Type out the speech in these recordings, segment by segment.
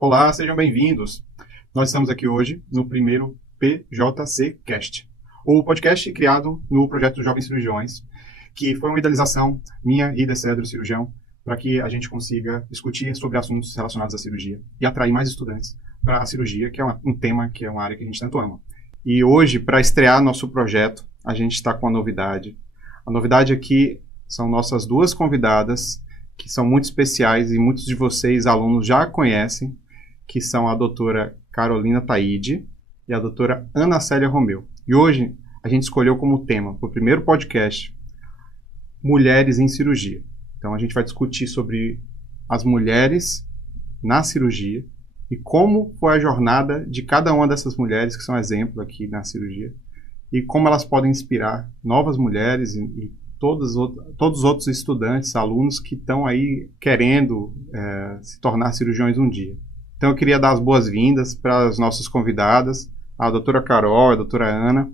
Olá, sejam bem-vindos. Nós estamos aqui hoje no primeiro PJC Cast, o podcast criado no projeto Jovens Cirurgiões, que foi uma idealização minha e da Cedro Cirurgião, para que a gente consiga discutir sobre assuntos relacionados à cirurgia e atrair mais estudantes para a cirurgia, que é um tema, que é uma área que a gente tanto ama. E hoje, para estrear nosso projeto, a gente está com uma novidade. A novidade aqui são nossas duas convidadas, que são muito especiais e muitos de vocês, alunos, já conhecem, que são a doutora Carolina Taide e a doutora Ana Célia Romeu. E hoje a gente escolheu como tema, para o primeiro podcast, Mulheres em Cirurgia. Então a gente vai discutir sobre as mulheres na cirurgia e como foi a jornada de cada uma dessas mulheres, que são exemplo aqui na cirurgia, e como elas podem inspirar novas mulheres e todos os outros estudantes, alunos que estão aí querendo se tornar cirurgiões um dia. Então eu queria dar as boas-vindas para as nossas convidadas, a doutora Carol, a doutora Ana,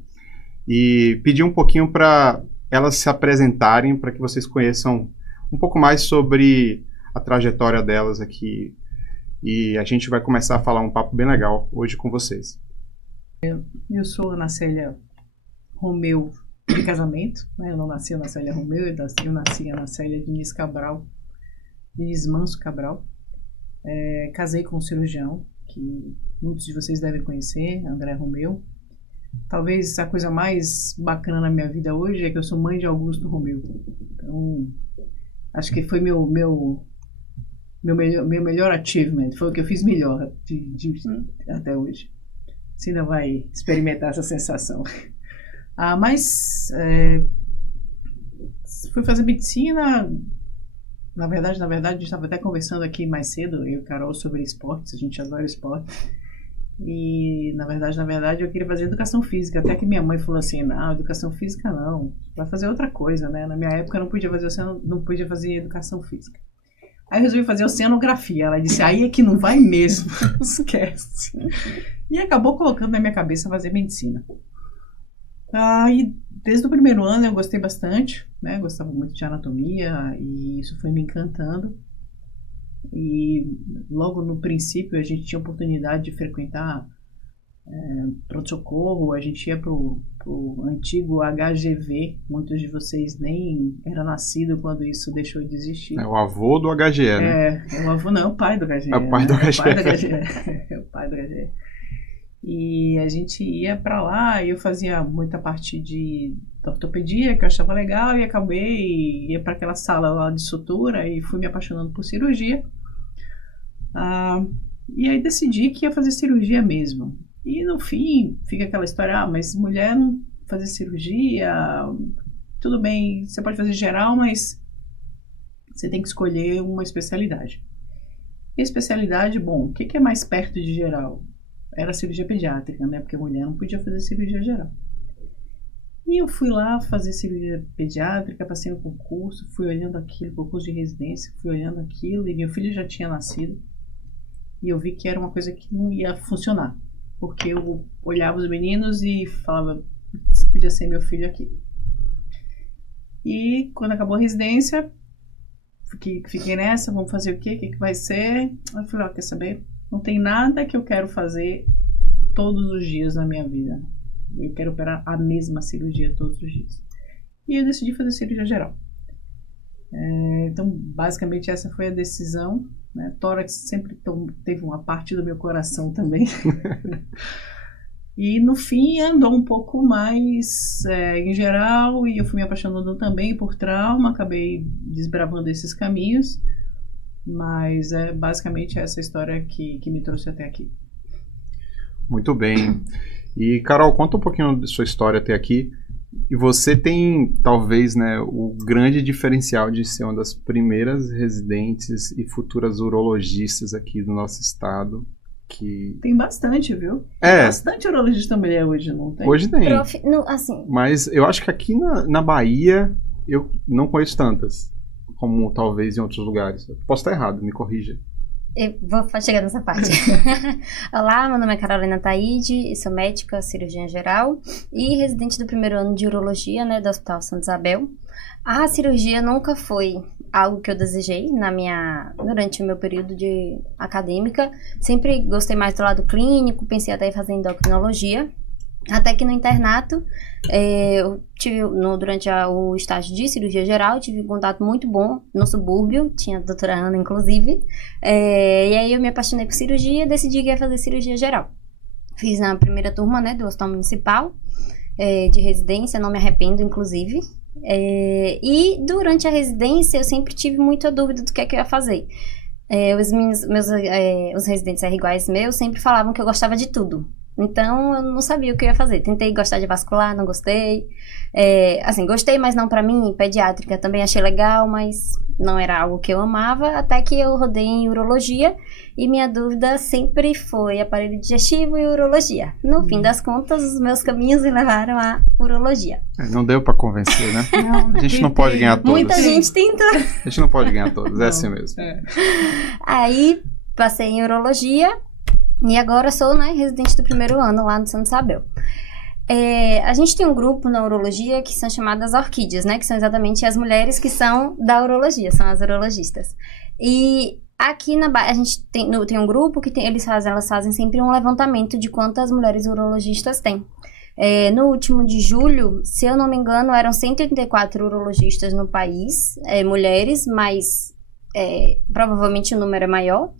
e pedir um pouquinho para elas se apresentarem, para que vocês conheçam um pouco mais sobre a trajetória delas aqui. E a gente vai começar a falar um papo bem legal hoje com vocês. Eu sou Ana Célia Romeu de casamento, né? Eu não nasci Ana Célia Romeu, eu nasci Ana Célia Diniz Cabral, Diniz Manso Cabral. Casei com um cirurgião que muitos de vocês devem conhecer, André Romeu. Talvez a coisa mais bacana na minha vida hoje é que eu sou mãe de Augusto Romeu. Então, acho que foi meu melhor achievement, foi o que eu fiz melhor até hoje. Você ainda vai experimentar essa sensação. Mas fui fazer medicina. Na verdade, a gente estava até conversando aqui mais cedo, eu e a Carol, sobre esportes, a gente adora esporte. E, na verdade, eu queria fazer educação física, até que minha mãe falou assim, não, educação física não, vai fazer outra coisa, né? Na minha época eu não podia fazer educação física. Aí eu resolvi fazer oceanografia, ela disse, aí é que não vai mesmo, esquece. E acabou colocando na minha cabeça fazer medicina. E desde o primeiro ano eu gostei bastante, né? Gostava muito de anatomia e isso foi me encantando. E logo no princípio a gente tinha oportunidade de frequentar pronto-socorro, a gente ia pro antigo HGV, muitos de vocês nem eram nascidos quando isso deixou de existir. É o avô do HGE, né? É o avô não, é o pai do HGE. É o pai do HGE. É o pai do HGE. E a gente ia para lá e eu fazia muita parte de ortopedia, que eu achava legal, e acabei ia para aquela sala lá de sutura e fui me apaixonando por cirurgia. E aí decidi que ia fazer cirurgia mesmo. E no fim fica aquela história, mas mulher não fazer cirurgia, tudo bem, você pode fazer geral, mas você tem que escolher uma especialidade. E a especialidade, bom, o que é mais perto de geral? Era cirurgia pediátrica, né? Porque a mulher não podia fazer cirurgia geral. E eu fui lá fazer cirurgia pediátrica, passei no concurso, fui olhando aquilo, concurso de residência, fui olhando aquilo, e meu filho já tinha nascido. E eu vi que era uma coisa que não ia funcionar. Porque eu olhava os meninos e falava, podia ser meu filho aqui. E quando acabou a residência, fiquei nessa, vamos fazer o quê? O que vai ser? Eu falei, quer saber? Não tem nada que eu quero fazer todos os dias na minha vida. Eu quero operar a mesma cirurgia todos os dias. E eu decidi fazer cirurgia geral. Então, basicamente, essa foi a decisão. Né? Tórax sempre teve uma parte do meu coração também. E, no fim, andou um pouco mais em geral. E eu fui me apaixonando também por trauma. Acabei desbravando esses caminhos. Mas é basicamente essa história que me trouxe até aqui. Muito bem. E, Carol, conta um pouquinho da sua história até aqui. E você tem, talvez, né, o grande diferencial de ser uma das primeiras residentes e futuras urologistas aqui do nosso estado. Tem bastante, viu? Tem bastante urologista mulher hoje, não tem? Hoje tem. Assim. Mas eu acho que aqui na Bahia eu não conheço tantas, como talvez em outros lugares. Eu posso estar errado, me corrija. Eu vou chegar nessa parte. Olá, meu nome é Carolina Taide, sou médica, cirurgiã geral e residente do primeiro ano de urologia, né, do Hospital Santa Isabel. A cirurgia nunca foi algo que eu desejei durante o meu período de acadêmica. Sempre gostei mais do lado clínico, pensei até em fazer endocrinologia. Até que no internato, eu tive, durante o estágio de cirurgia geral, tive um contato muito bom no subúrbio, tinha a doutora Ana, inclusive, e aí eu me apaixonei por cirurgia e decidi que ia fazer cirurgia geral. Fiz na primeira turma, né, do Hospital Municipal, de residência, não me arrependo, inclusive. E durante a residência, eu sempre tive muita dúvida do que é que eu ia fazer. Os residentes iguais meus sempre falavam que eu gostava de tudo. Então, eu não sabia o que eu ia fazer. Tentei gostar de vascular, não gostei. Assim, gostei, mas não pra mim. Pediátrica também achei legal, mas não era algo que eu amava. Até que eu rodei em urologia e minha dúvida sempre foi aparelho digestivo e urologia. No fim das contas, os meus caminhos me levaram à urologia. Não deu pra convencer, né? Não, A gente não pode ganhar todos. Muita gente tenta. A gente não pode ganhar todos, é assim mesmo. Aí, passei em urologia. E agora sou, né, residente do primeiro ano lá no Santa Isabel. A gente tem um grupo na urologia que são chamadas orquídeas, né? Que são exatamente as mulheres que são da urologia, são as urologistas. E aqui na Bahia, a gente tem um grupo que elas fazem sempre um levantamento de quantas mulheres urologistas tem. No último de julho, se eu não me engano, eram 184 urologistas no país, mulheres, mas provavelmente o número é maior.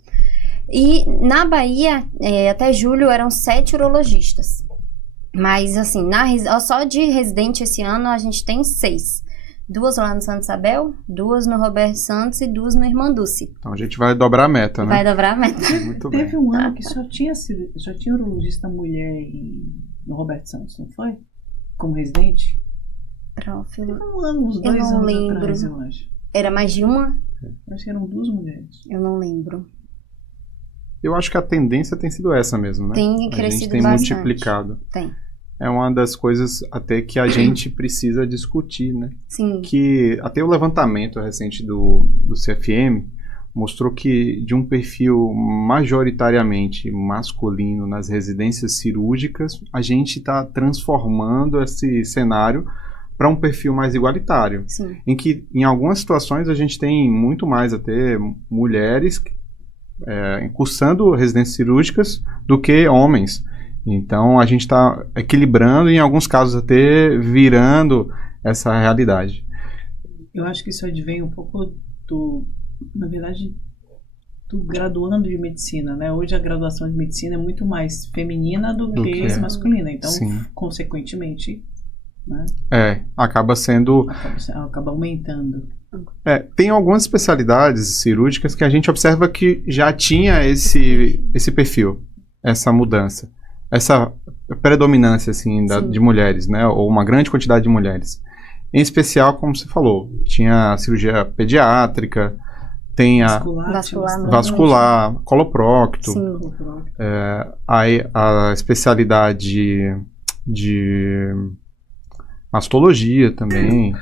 E na Bahia, até julho, eram 7 urologistas. Mas, assim, só de residente esse ano, a gente tem 6. 2 lá no Santa Isabel, 2 no Roberto Santos e 2 no Irmanduce. Então a gente vai dobrar a meta, né? Vai dobrar a meta. Muito bem. Teve um ano que só tinha urologista mulher no Roberto Santos, não foi? Como residente? Teve um ano, uns 2 anos atrás, eu acho. Era mais de uma? Acho que eram 2 mulheres. Eu não lembro. Eu acho que a tendência tem sido essa mesmo, né? Tem crescido bastante. A gente tem bastante. multiplicado. Tem. É uma das coisas até que a gente precisa discutir, né? Sim. Que até o levantamento recente do CFM mostrou que de um perfil majoritariamente masculino nas residências cirúrgicas, a gente está transformando esse cenário para um perfil mais igualitário. Sim. Em que, em algumas situações, a gente tem muito mais até mulheres cursando residências cirúrgicas do que homens. Então, a gente está equilibrando e, em alguns casos, até virando essa realidade. Eu acho que isso advém um pouco na verdade, do graduando de medicina, né? Hoje a graduação de medicina é muito mais feminina do que masculina. Então, sim, consequentemente, né? Acaba sendo... Acaba aumentando. Tem algumas especialidades cirúrgicas que a gente observa que já tinha esse perfil, essa mudança, essa predominância assim, de mulheres, né? Ou uma grande quantidade de mulheres. Em especial, como você falou, tinha a cirurgia pediátrica, tem a vascular, coloprocto, a especialidade de mastologia também,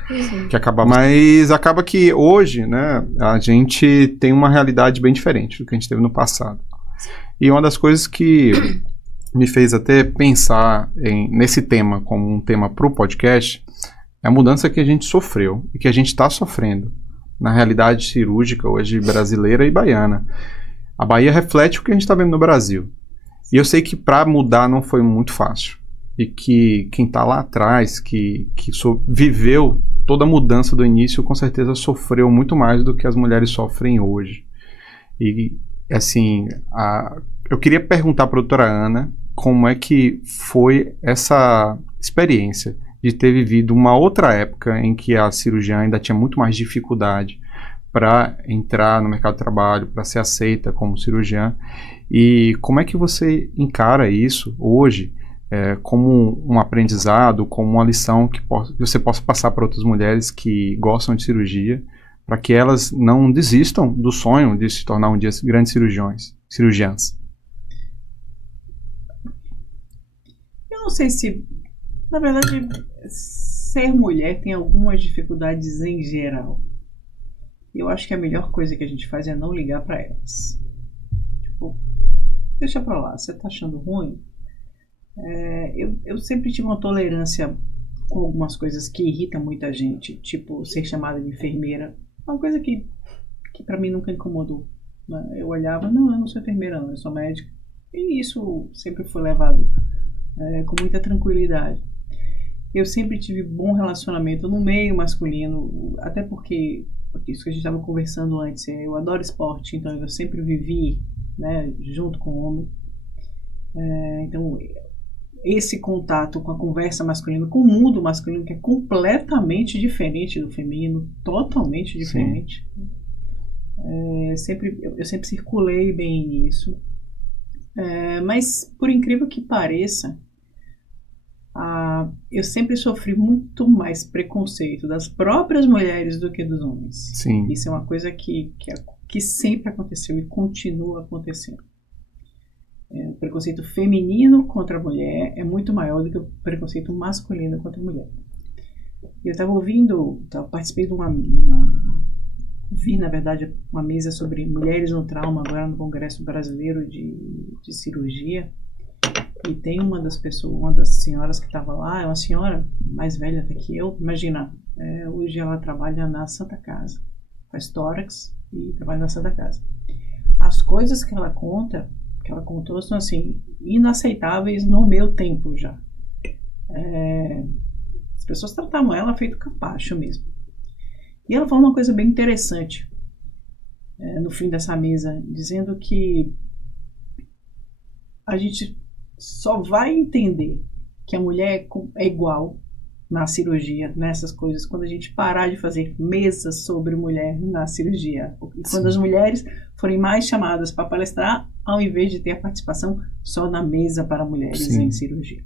mas acaba que hoje, né, a gente tem uma realidade bem diferente do que a gente teve no passado. E uma das coisas que me fez até pensar nesse tema como um tema para o podcast é a mudança que a gente sofreu e que a gente está sofrendo na realidade cirúrgica hoje brasileira e baiana. A Bahia reflete o que a gente está vendo no Brasil. E eu sei que para mudar não foi muito fácil. E que quem está lá atrás, que viveu toda a mudança do início, com certeza sofreu muito mais do que as mulheres sofrem hoje. E, assim, eu queria perguntar para a doutora Ana como é que foi essa experiência de ter vivido uma outra época em que a cirurgia ainda tinha muito mais dificuldade para entrar no mercado de trabalho, para ser aceita como cirurgiã. E como é que você encara isso hoje como um aprendizado, como uma lição que você possa passar para outras mulheres que gostam de cirurgia, para que elas não desistam do sonho de se tornar um dia grandes cirurgiãs? Eu não sei se, na verdade, ser mulher tem algumas dificuldades em geral. Eu acho que a melhor coisa que a gente faz é não ligar para elas. tipo, deixa pra lá, você tá achando ruim? Eu sempre tive uma tolerância com algumas coisas que irritam muita gente, tipo ser chamada de enfermeira, uma coisa que pra mim nunca incomodou, né? Eu olhava, não, eu não sou enfermeira não, eu sou médica, e isso sempre foi levado com muita tranquilidade. Eu sempre tive bom relacionamento no meio masculino, até porque isso que a gente estava conversando antes, eu adoro esporte, então eu sempre vivi, né, junto com o homem. Então, esse contato com a conversa masculina, com o mundo masculino, que é completamente diferente do feminino, totalmente diferente. Eu sempre circulei bem nisso. Mas, por incrível que pareça, eu sempre sofri muito mais preconceito das próprias mulheres do que dos homens. Sim. Isso é uma coisa que sempre aconteceu e continua acontecendo. O preconceito feminino contra a mulher é muito maior do que o preconceito masculino contra a mulher. Eu estava participei de vi, na verdade, uma mesa sobre mulheres no trauma agora no Congresso Brasileiro de Cirurgia. E tem uma das senhoras que estava lá, é uma senhora mais velha até que eu, imagina, hoje ela trabalha na Santa Casa, faz tórax e trabalha na Santa Casa. As coisas que ela contou são assim, inaceitáveis no meu tempo já. As pessoas tratavam ela feito capacho mesmo. E ela falou uma coisa bem interessante no fim dessa mesa, dizendo que a gente só vai entender que a mulher é igual na cirurgia, nessas coisas, quando a gente parar de fazer mesas sobre mulher na cirurgia. E quando as mulheres forem mais chamadas para palestrar, ao invés de ter a participação só na mesa para mulheres em cirurgia.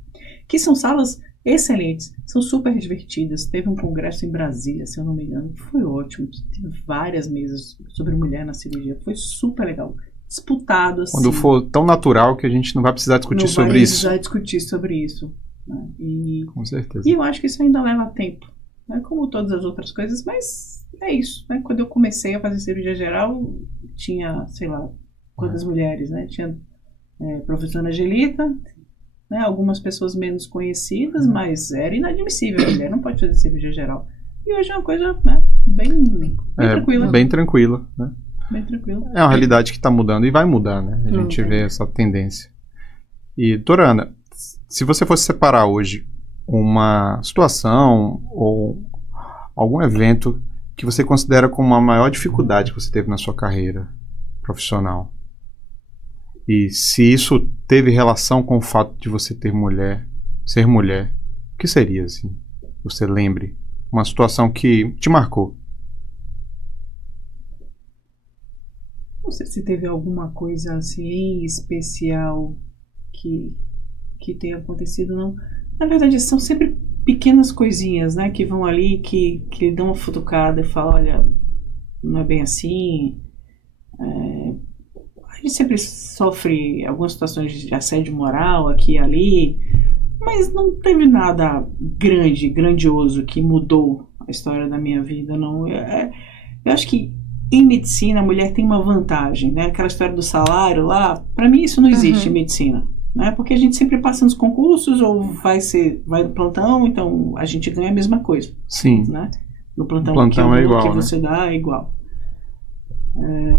Que são salas excelentes, são super divertidas. Teve um congresso em Brasília, se eu não me engano, que foi ótimo. Teve várias mesas sobre mulher na cirurgia. Foi super legal. Disputado, assim. Quando for tão natural que a gente não vai precisar discutir sobre isso. Não vai precisar discutir sobre isso. Né? Com certeza. E eu acho que isso ainda leva tempo, né? Como todas as outras coisas, mas é isso. Né? Quando eu comecei a fazer cirurgia geral, tinha, sei lá, quantas mulheres, né? Tinha professora Angelita, né? Algumas pessoas menos conhecidas, mas era inadmissível. A mulher não pode fazer cirurgia geral. E hoje é uma coisa, né, bem tranquila. Bem tranquila, né? Bem tranquilo. É uma realidade que está mudando e vai mudar, né? A gente vê essa tendência. E, doutora Ana, se você fosse separar hoje uma situação ou algum evento que você considera como a maior dificuldade que você teve na sua carreira profissional, e se isso teve relação com o fato de você ser mulher, o que seria, assim? Você lembre uma situação que te marcou? Não sei se teve alguma coisa assim especial que tenha acontecido, não. Na verdade, são sempre pequenas coisinhas, né, que vão ali, que dão uma futucada e falam, olha, não é bem assim. A gente sempre sofre algumas situações de assédio moral aqui e ali, mas não teve nada grandioso que mudou a história da minha vida, não. Eu acho que em medicina, a mulher tem uma vantagem, né? Aquela história do salário lá, para mim isso não existe em medicina, né? Porque a gente sempre passa nos concursos ou vai no plantão, então a gente ganha a mesma coisa. Sim. Né? No plantão é igual, que você dá é igual.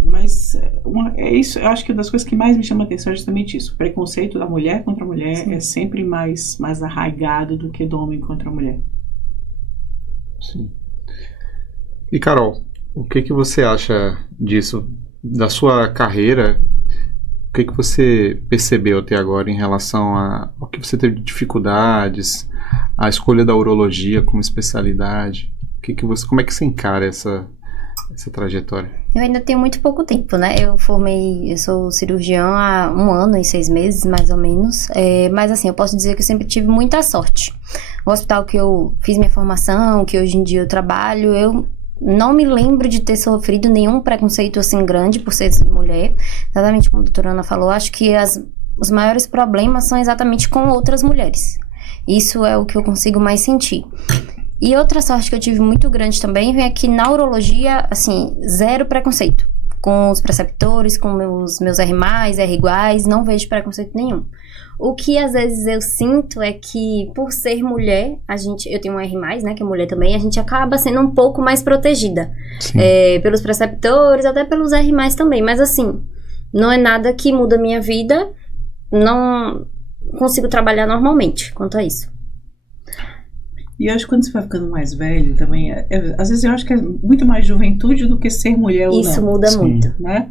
Mas é isso, eu acho que uma das coisas que mais me chama a atenção é justamente isso. O preconceito da mulher contra a mulher é sempre mais arraigado do que do homem contra a mulher. Sim. E Carol, o que você acha disso, da sua carreira? O que você percebeu até agora em relação ao que você teve de dificuldades, a escolha da urologia como especialidade? Como é que você encara essa trajetória? Eu ainda tenho muito pouco tempo, né? Eu sou cirurgiã há 1 ano e 6 meses, mais ou menos. Mas assim, eu posso dizer que eu sempre tive muita sorte. O hospital que eu fiz minha formação, que hoje em dia eu trabalho, eu não me lembro de ter sofrido nenhum preconceito assim grande por ser mulher. Exatamente como a doutora Ana falou, acho que os maiores problemas são exatamente com outras mulheres. Isso é o que eu consigo mais sentir. E outra sorte que eu tive muito grande também é que na urologia, assim, 0 preconceito com os preceptores, com meus R+, R iguais, não vejo preconceito nenhum. O que às vezes eu sinto é que, por ser mulher, eu tenho um R+, né, que é mulher também, a gente acaba sendo um pouco mais protegida. Pelos preceptores, até pelos R+, também. Mas assim, não é nada que muda a minha vida, não consigo trabalhar normalmente quanto a isso. E eu acho que quando você vai ficando mais velho também, às vezes eu acho que é muito mais juventude do que ser mulher ou não. Isso muda muito. Né?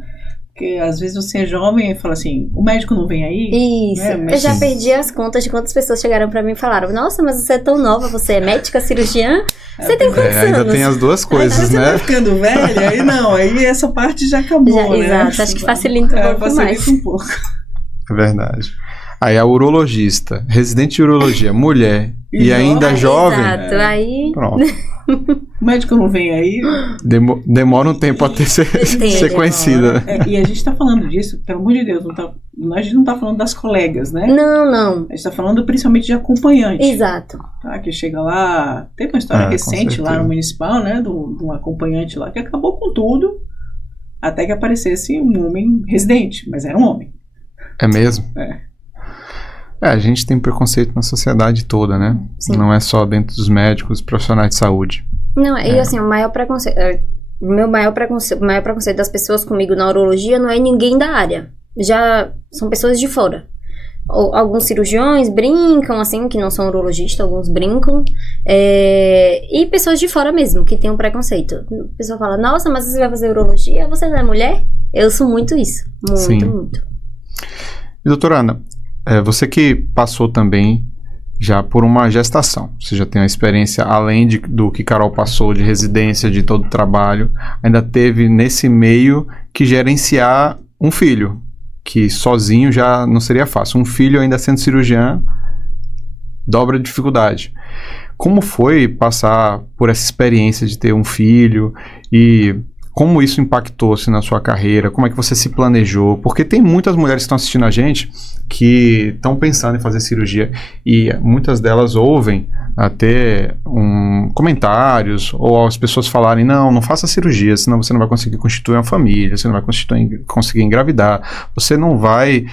Porque às vezes você é jovem e fala assim, o médico não vem aí? Isso, né? Eu já perdi as contas de quantas pessoas chegaram pra mim e falaram, nossa, mas você é tão nova, você é médica, cirurgiã, você tem quantos anos? Ainda tem as duas coisas, né? Você vai ficando velha, aí não, aí essa parte já acabou, né? Exato, acho que facilita um pouco mais. Facilita um pouco. É verdade. Aí a urologista, residente de urologia, mulher e ainda jovem. Exato, aí... Pronto. O médico não vem aí. Demora um tempo até ser conhecida. E a gente tá falando disso, pelo amor de Deus, a gente não tá falando das colegas, né? Não. A gente tá falando principalmente de acompanhante. Exato. Tá, que chega lá, teve uma história recente lá no municipal, né, de um acompanhante lá que acabou com tudo, até que aparecesse um homem residente, mas era um homem. É mesmo? A gente tem preconceito na sociedade toda, né? Sim. Não é só dentro dos médicos, profissionais de saúde. Não, e assim, o maior preconceito das pessoas comigo na urologia não é ninguém da área. Já são pessoas de fora. Alguns cirurgiões brincam, assim, que não são urologistas, alguns brincam. E pessoas de fora mesmo, que tem um preconceito. A pessoa fala, nossa, mas você vai fazer urologia? Você não é mulher? Eu sou muito isso. Muito. E doutora Ana, você que passou também já por uma gestação, você já tem uma experiência além do que Carol passou, de residência, de todo o trabalho, ainda teve nesse meio que gerenciar um filho, que sozinho já não seria fácil. Um filho ainda sendo cirurgiã, dobra a dificuldade. Como foi passar por essa experiência de ter um filho e como isso impactou-se na sua carreira? Como é que você se planejou? Porque tem muitas mulheres que estão assistindo a gente que estão pensando em fazer cirurgia e muitas delas ouvem até comentários ou as pessoas falarem, não faça cirurgia, senão você não vai conseguir constituir uma família, você não vai conseguir engravidar, você não vai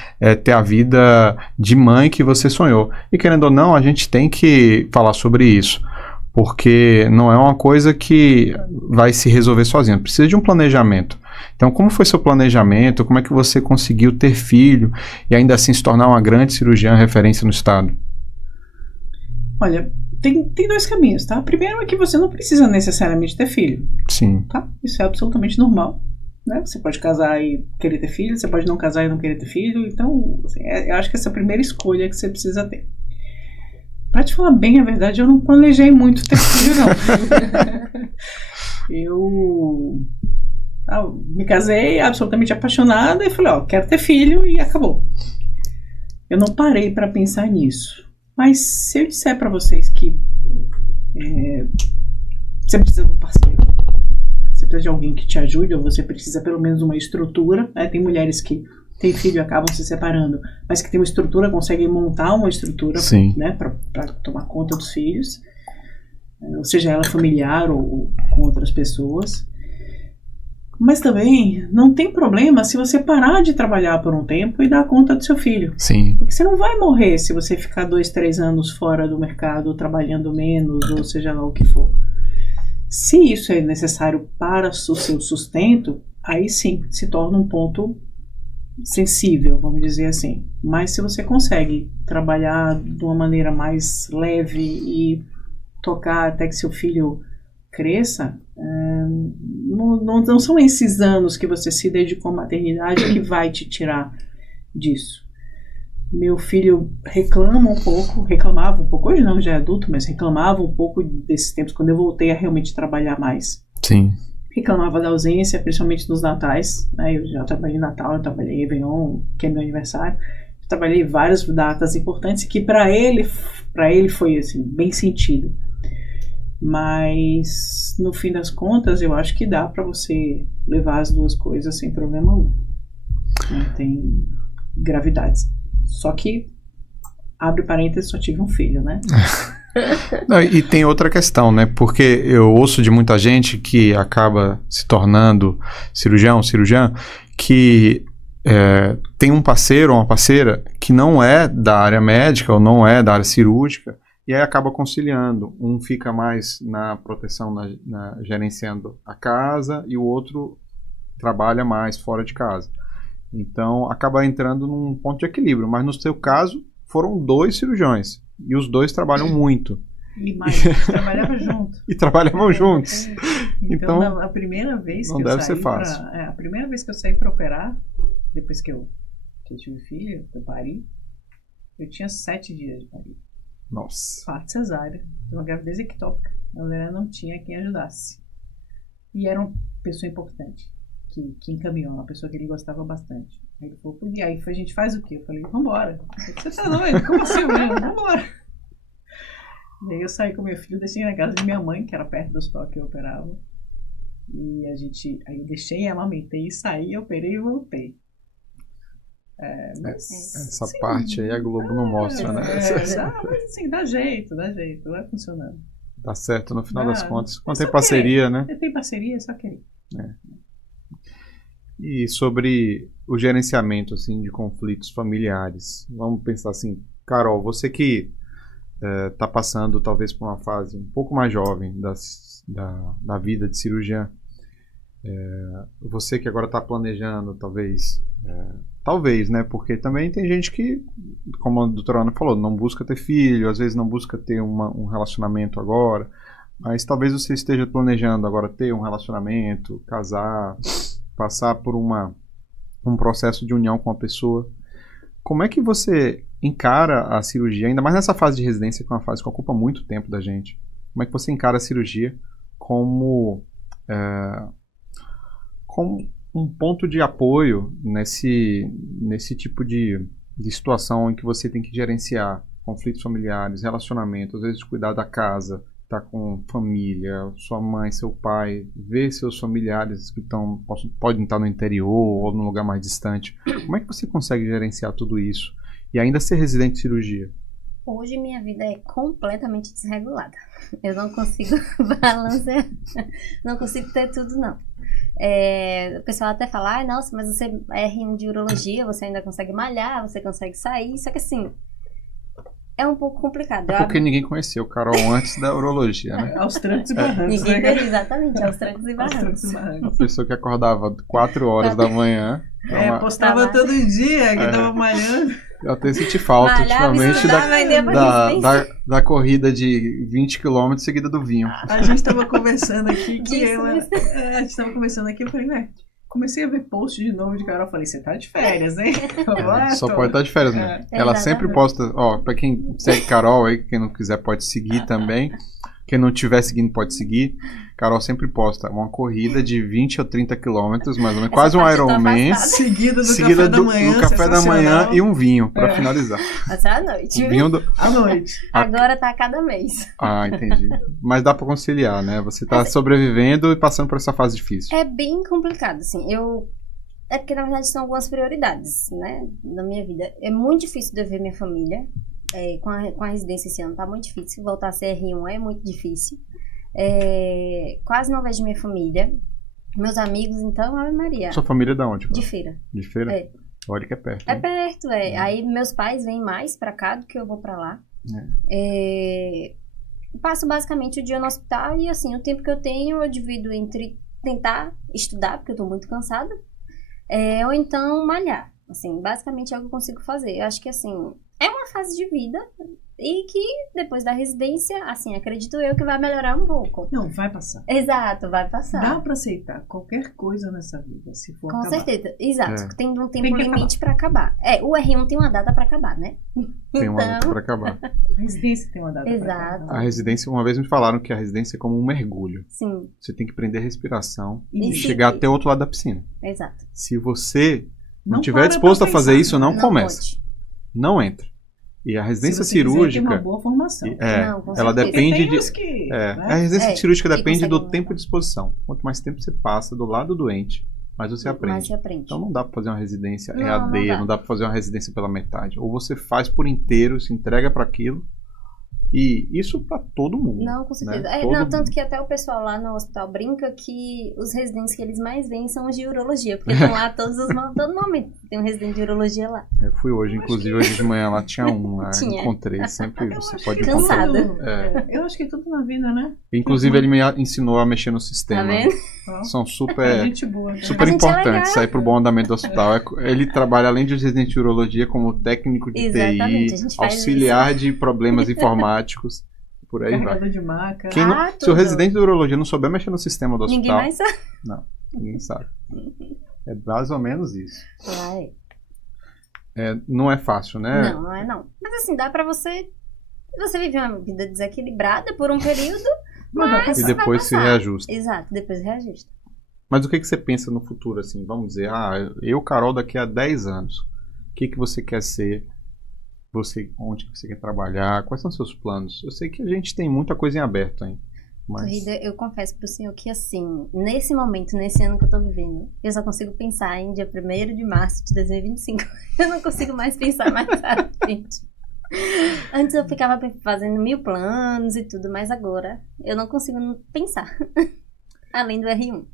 ter a vida de mãe que você sonhou. E querendo ou não, a gente tem que falar sobre isso, porque não é uma coisa que vai se resolver sozinho, precisa de um planejamento. Então, como foi seu planejamento? Como é que você conseguiu ter filho e ainda assim se tornar uma grande cirurgiã referência no estado? Olha, tem dois caminhos, tá? Primeiro é que você não precisa necessariamente ter filho. Sim. Tá? Isso é absolutamente normal, né? Você pode casar e querer ter filho, você pode não casar e não querer ter filho. Então, assim, eu acho que essa é a primeira escolha que você precisa ter. Pra te falar bem a verdade, eu não planejei muito ter filho, não. Eu me casei absolutamente apaixonada e falei, quero ter filho e acabou. Eu não parei para pensar nisso. Mas se eu disser para vocês que você precisa de um parceiro, você precisa de alguém que te ajude, ou você precisa pelo menos de uma estrutura, né? Tem mulheres que têm filho e acabam se separando, mas que tem uma estrutura, conseguem montar uma estrutura, né, para tomar conta dos filhos, ou seja, ela familiar ou com outras pessoas. Mas também não tem problema se você parar de trabalhar por um tempo e dar conta do seu filho. Sim. Porque você não vai morrer se você ficar 2, 3 anos fora do mercado, trabalhando menos, ou seja lá o que for. Se isso é necessário para o seu sustento, aí sim se torna um ponto sensível, vamos dizer assim. Mas se você consegue trabalhar de uma maneira mais leve e tocar até que seu filho cresça, não são esses anos que você se dedicou à maternidade que vai te tirar disso. Meu filho reclamava um pouco, hoje não, já é adulto, mas reclamava um pouco desses tempos, quando eu voltei a realmente trabalhar mais. Sim. Reclamava da ausência, principalmente nos natais, né? Eu já trabalhei em Natal, eu trabalhei em Réveillon, que é meu aniversário, eu trabalhei várias datas importantes que para ele foi assim, bem sentido. Mas no fim das contas eu acho que dá para você levar as duas coisas sem problema algum. Não tem gravidades. Só que, abre parênteses, só tive um filho, né? Não, e tem outra questão, né? Porque eu ouço de muita gente que acaba se tornando cirurgiã, que tem um parceiro ou uma parceira que não é da área médica ou não é da área cirúrgica e aí acaba conciliando. Um fica mais na proteção, gerenciando a casa e o outro trabalha mais fora de casa. Então, acaba entrando num ponto de equilíbrio. Mas no seu caso, foram 2 cirurgiões. E os 2 trabalham muito. E mais, a gente trabalhava junto. E trabalhavam juntos. Então, a primeira vez não que deve eu saí ser fácil. a primeira vez que eu saí para operar, depois que eu tive filho, eu pari, eu tinha 7 dias de parir. Nossa. Parte cesárea, uma gravidez ectópica. A mulher não tinha quem ajudasse. E era uma pessoa importante, que encaminhou, uma pessoa que ele gostava bastante. Aí ele falou, e aí a gente faz o quê? Eu falei, vambora. Você tá doido? Como assim, mesmo? Vambora. E aí eu saí com meu filho, deixei na casa de minha mãe, que era perto do hospital que eu operava. E aí eu deixei, amamentei, saí, operei e voltei. Essa parte aí a Globo não mostra, né? Mas assim, dá jeito, vai funcionando. Tá certo, no final das contas. Quando tem parceria, né? Tem parceria, é só querer. E sobre o gerenciamento assim, de conflitos familiares. Vamos pensar assim, Carol, você que está passando talvez por uma fase um pouco mais jovem da vida de cirurgiã, você que agora está planejando talvez, né, porque também tem gente que, como a doutora Ana falou, não busca ter filho, às vezes não busca ter um relacionamento agora, mas talvez você esteja planejando agora ter um relacionamento, casar, passar por um processo de união com a pessoa. Como é que você encara a cirurgia, ainda mais nessa fase de residência, que é uma fase que ocupa muito tempo da gente? Como é que você encara a cirurgia como um ponto de apoio nesse tipo de situação em que você tem que gerenciar conflitos familiares, relacionamentos, às vezes cuidar da casa, estar com família, sua mãe, seu pai, ver seus familiares que podem estar no interior ou num lugar mais distante. Como é que você consegue gerenciar tudo isso e ainda ser residente de cirurgia? Hoje minha vida é completamente desregulada. Eu não consigo balancear, não consigo ter tudo, não. O pessoal até fala, nossa, mas você é R1 de urologia, você ainda consegue malhar, você consegue sair, só que assim, é um pouco complicado. Porque ninguém conheceu Carol antes da urologia, né? Aos trancos e barrancos. Exatamente, aos trancos e barrancos. Uma pessoa que acordava 4 horas da manhã. Postava todo dia que tava malhando. Eu até senti falta ultimamente da corrida de 20 km seguida do vinho. A gente tava conversando aqui eu falei, comecei a ver post de novo de Carol, eu falei, você tá de férias, hein? Só pode estar de férias, né? Ela sempre posta, pra quem segue Carol aí, quem não quiser pode seguir também. Quem não estiver seguindo pode seguir. Carol sempre posta uma corrida de 20 ou 30 quilômetros, mais ou menos, quase um Ironman. Seguida do café da manhã e um vinho, pra finalizar. Mas é à noite. À noite. Agora tá a cada mês. Entendi. Mas dá pra conciliar, né? Você tá sobrevivendo e passando por essa fase difícil. É bem complicado, assim. É porque, na verdade, são algumas prioridades, né? Na minha vida. É muito difícil de eu ver minha família. Com a residência esse ano tá muito difícil. Voltar a ser R1 é muito difícil. Quase não vejo minha família. Meus amigos, então, Ave Maria. Sua família é de onde? De Feira. De Feira? Olha que é perto. É perto, Aí meus pais vêm mais pra cá do que eu vou pra lá. Passo basicamente o dia no hospital e, assim, o tempo que eu tenho eu divido entre tentar estudar, porque eu tô muito cansada, ou então malhar. Assim, basicamente é o que eu consigo fazer. Eu acho que, assim, é uma fase de vida e que depois da residência, assim, acredito eu que vai melhorar um pouco. Não, vai passar. Exato, vai passar. Dá pra aceitar qualquer coisa nessa vida, se for Com acabar. certeza, exato. Tem um tempo limite pra acabar. O R1 tem uma data pra acabar, né? Tem uma data pra acabar. A residência tem uma data Exato. pra acabar. A residência, uma vez me falaram que a residência é como um mergulho. Sim. Você tem que prender a respiração E chegar até o outro lado da piscina. Exato. Se você não Não estiver disposto a fazer isso, não começa. Pode. Não entra. E a residência Se você quiser cirúrgica. ter uma boa formação. Não, com ela certeza. depende de. né? A residência cirúrgica depende do consegue tempo de exposição. Quanto mais tempo você passa do lado doente, mais você aprende. Mais você aprende. Então não dá pra fazer uma residência Não, EAD, não dá. não dá pra fazer uma residência pela metade. Ou você faz por inteiro, se entrega para aquilo E isso para todo mundo. Não, com certeza. Né? Não, tanto que até o pessoal lá no hospital brinca que os residentes que eles mais veem são os de urologia, porque estão lá todo momento. Tem um residente de urologia lá. Eu fui hoje, inclusive hoje de manhã lá tinha um lá, encontrei, sempre você pode encontrar. Cansada. Eu acho que tudo na vida, né? Inclusive ele me ensinou a mexer no sistema. Tá vendo? São super, Gente boa, né? super importantes aí pro bom andamento do hospital. Ele trabalha além de residente de urologia como técnico de Exatamente, a TI, gente faz auxiliar de problemas informáticos. Por aí vai. Carregador de maca. Se o residente de urologia não souber mexer no sistema do hospital... Ninguém mais sabe. Não, ninguém sabe. É mais ou menos isso. Vai. Não é fácil, né? Não é não. Mas assim, dá pra você viver uma vida desequilibrada por um período, mas E depois se reajusta. Exato, depois reajusta. Mas o que você pensa no futuro, assim? Vamos dizer, eu, Carol, daqui a 10 anos, o que você quer ser? Onde você quer trabalhar? Quais são os seus planos? Eu sei que a gente tem muita coisa em aberto, hein? Mas... Corrida, eu confesso pro senhor que assim, nesse momento, nesse ano que eu tô vivendo, eu só consigo pensar em dia 1º de março de 2025. Eu não consigo mais pensar mais à frente. Antes eu ficava fazendo 1000 planos e tudo, mas agora eu não consigo pensar. Além do R1.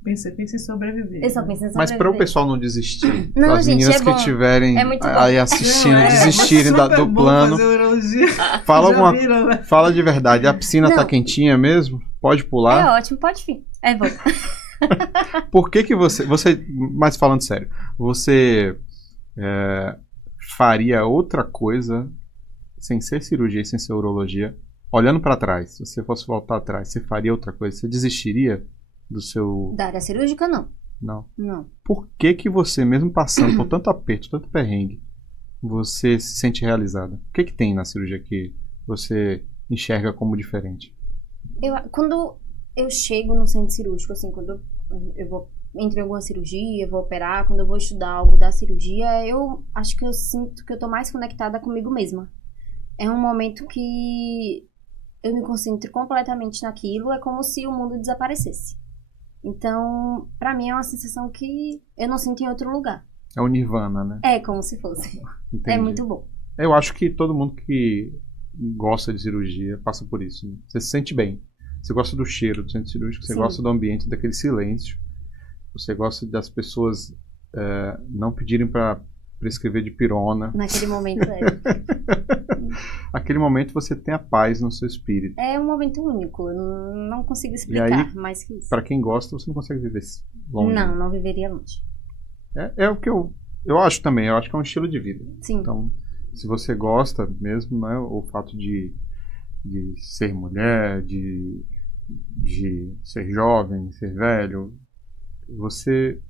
Pensa em sobreviver. Eu só penso em sobreviver. Mas para o pessoal não desistir, Não, as gente, meninas é que bom. estiverem É muito aí bom. assistindo, Não, desistirem super do bom plano, fazer urologia. fala, Já viram, né? fala de verdade. A piscina tá Não. quentinha mesmo? Pode É pular? ótimo, pode vir. É bom. Por que você... Mas falando sério, você faria outra coisa sem ser cirurgia e sem ser urologia? Olhando para trás, se você fosse voltar atrás, você faria outra coisa? Você desistiria do seu... Da área cirúrgica, não. Não. Não. Por que você, mesmo passando por tanto aperto, tanto perrengue, você se sente realizada? O que tem na cirurgia que você enxerga como diferente? Quando eu chego no centro cirúrgico, assim, quando eu vou entre alguma cirurgia, vou operar, quando eu vou estudar algo da cirurgia, eu acho que eu sinto que eu tô mais conectada comigo mesma. É um momento que eu me concentro completamente naquilo, é como se o mundo desaparecesse. Então, pra mim é uma sensação que eu não sinto em outro lugar. É o nirvana, né? É como se fosse. Entendi. É muito bom. Eu acho que todo mundo que gosta de cirurgia passa por isso. Né? Você se sente bem. Você gosta do cheiro do centro cirúrgico, você Sim. gosta do ambiente, daquele silêncio. Você gosta das pessoas não pedirem para prescrever de pirona. Naquele momento Aquele momento você tem a paz no seu espírito. é um momento único. Eu não consigo explicar aí, mais que isso. Para quem gosta, você não consegue viver longe. Não viveria longe. É o que eu acho também. Eu acho que é um estilo de vida. Sim. Então, se você gosta mesmo, né, o fato de ser mulher, de ser jovem, ser velho, você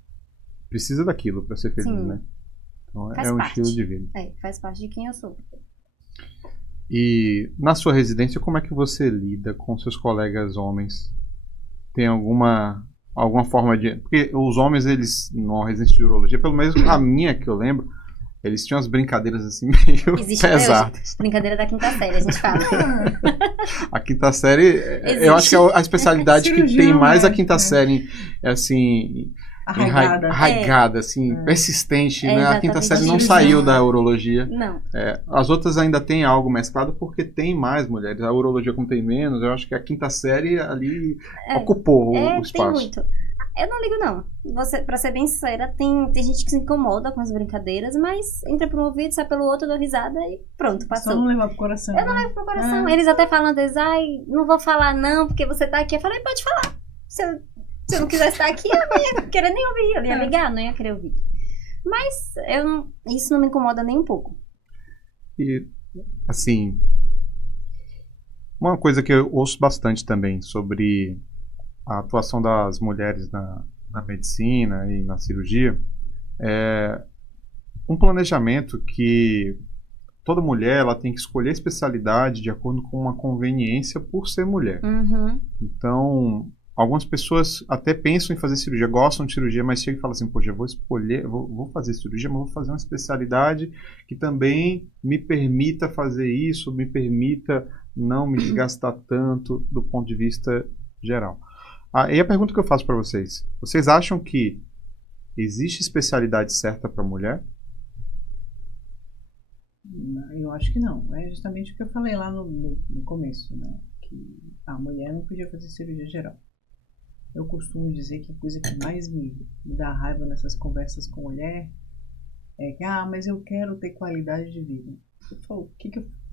precisa daquilo para ser feliz, Sim. né? Então, Faz é um parte. estilo de vida. Faz parte de quem eu sou. E na sua residência, como é que você lida com seus colegas homens? Tem alguma forma de... Porque os homens, eles, na residência de urologia, pelo menos a minha que eu lembro, eles tinham as brincadeiras assim meio Existe até pesadas. hoje. Brincadeira da quinta série, a gente fala. A quinta série, eu acho que é a especialidade que tem Cirurgião, mais a né? quinta série, assim... Arraigada. Arraigada, assim, persistente, né? A quinta exatamente série não isso. saiu da urologia. Não. As outras ainda tem algo mesclado porque tem mais mulheres. A urologia, como tem menos, eu acho que a quinta série ali ocupou o Tem espaço. muito. Eu não ligo, não. Pra ser bem sincera, tem gente que se incomoda com as brincadeiras, mas entra por um ouvido, sai pelo outro, dou risada e pronto, Só passou. não levar pro coração. Eu não né? levo pro coração. Eles até falam às vezes, não vou falar não, porque você tá aqui. Eu falei, pode falar. Se eu não quisesse estar aqui, eu não ia querer nem ouvir. Eu ia ligar, não ia querer ouvir. Mas isso não me incomoda nem um pouco. E, assim, uma coisa que eu ouço bastante também sobre a atuação das mulheres na medicina e na cirurgia é um planejamento que toda mulher ela tem que escolher a especialidade de acordo com uma conveniência por ser mulher. Uhum. Então, algumas pessoas até pensam em fazer cirurgia, gostam de cirurgia, mas chegam e falam assim, poxa, eu vou escolher, vou fazer cirurgia, mas vou fazer uma especialidade que também me permita fazer isso, me permita não me desgastar tanto do ponto de vista geral. E a pergunta que eu faço para vocês acham que existe especialidade certa para mulher? Eu acho que não. É justamente o que eu falei lá no começo, né? Que a mulher não podia fazer cirurgia geral. Eu costumo dizer que a coisa que mais me dá raiva nessas conversas com mulher é que, mas eu quero ter qualidade de vida. Eu falo, o que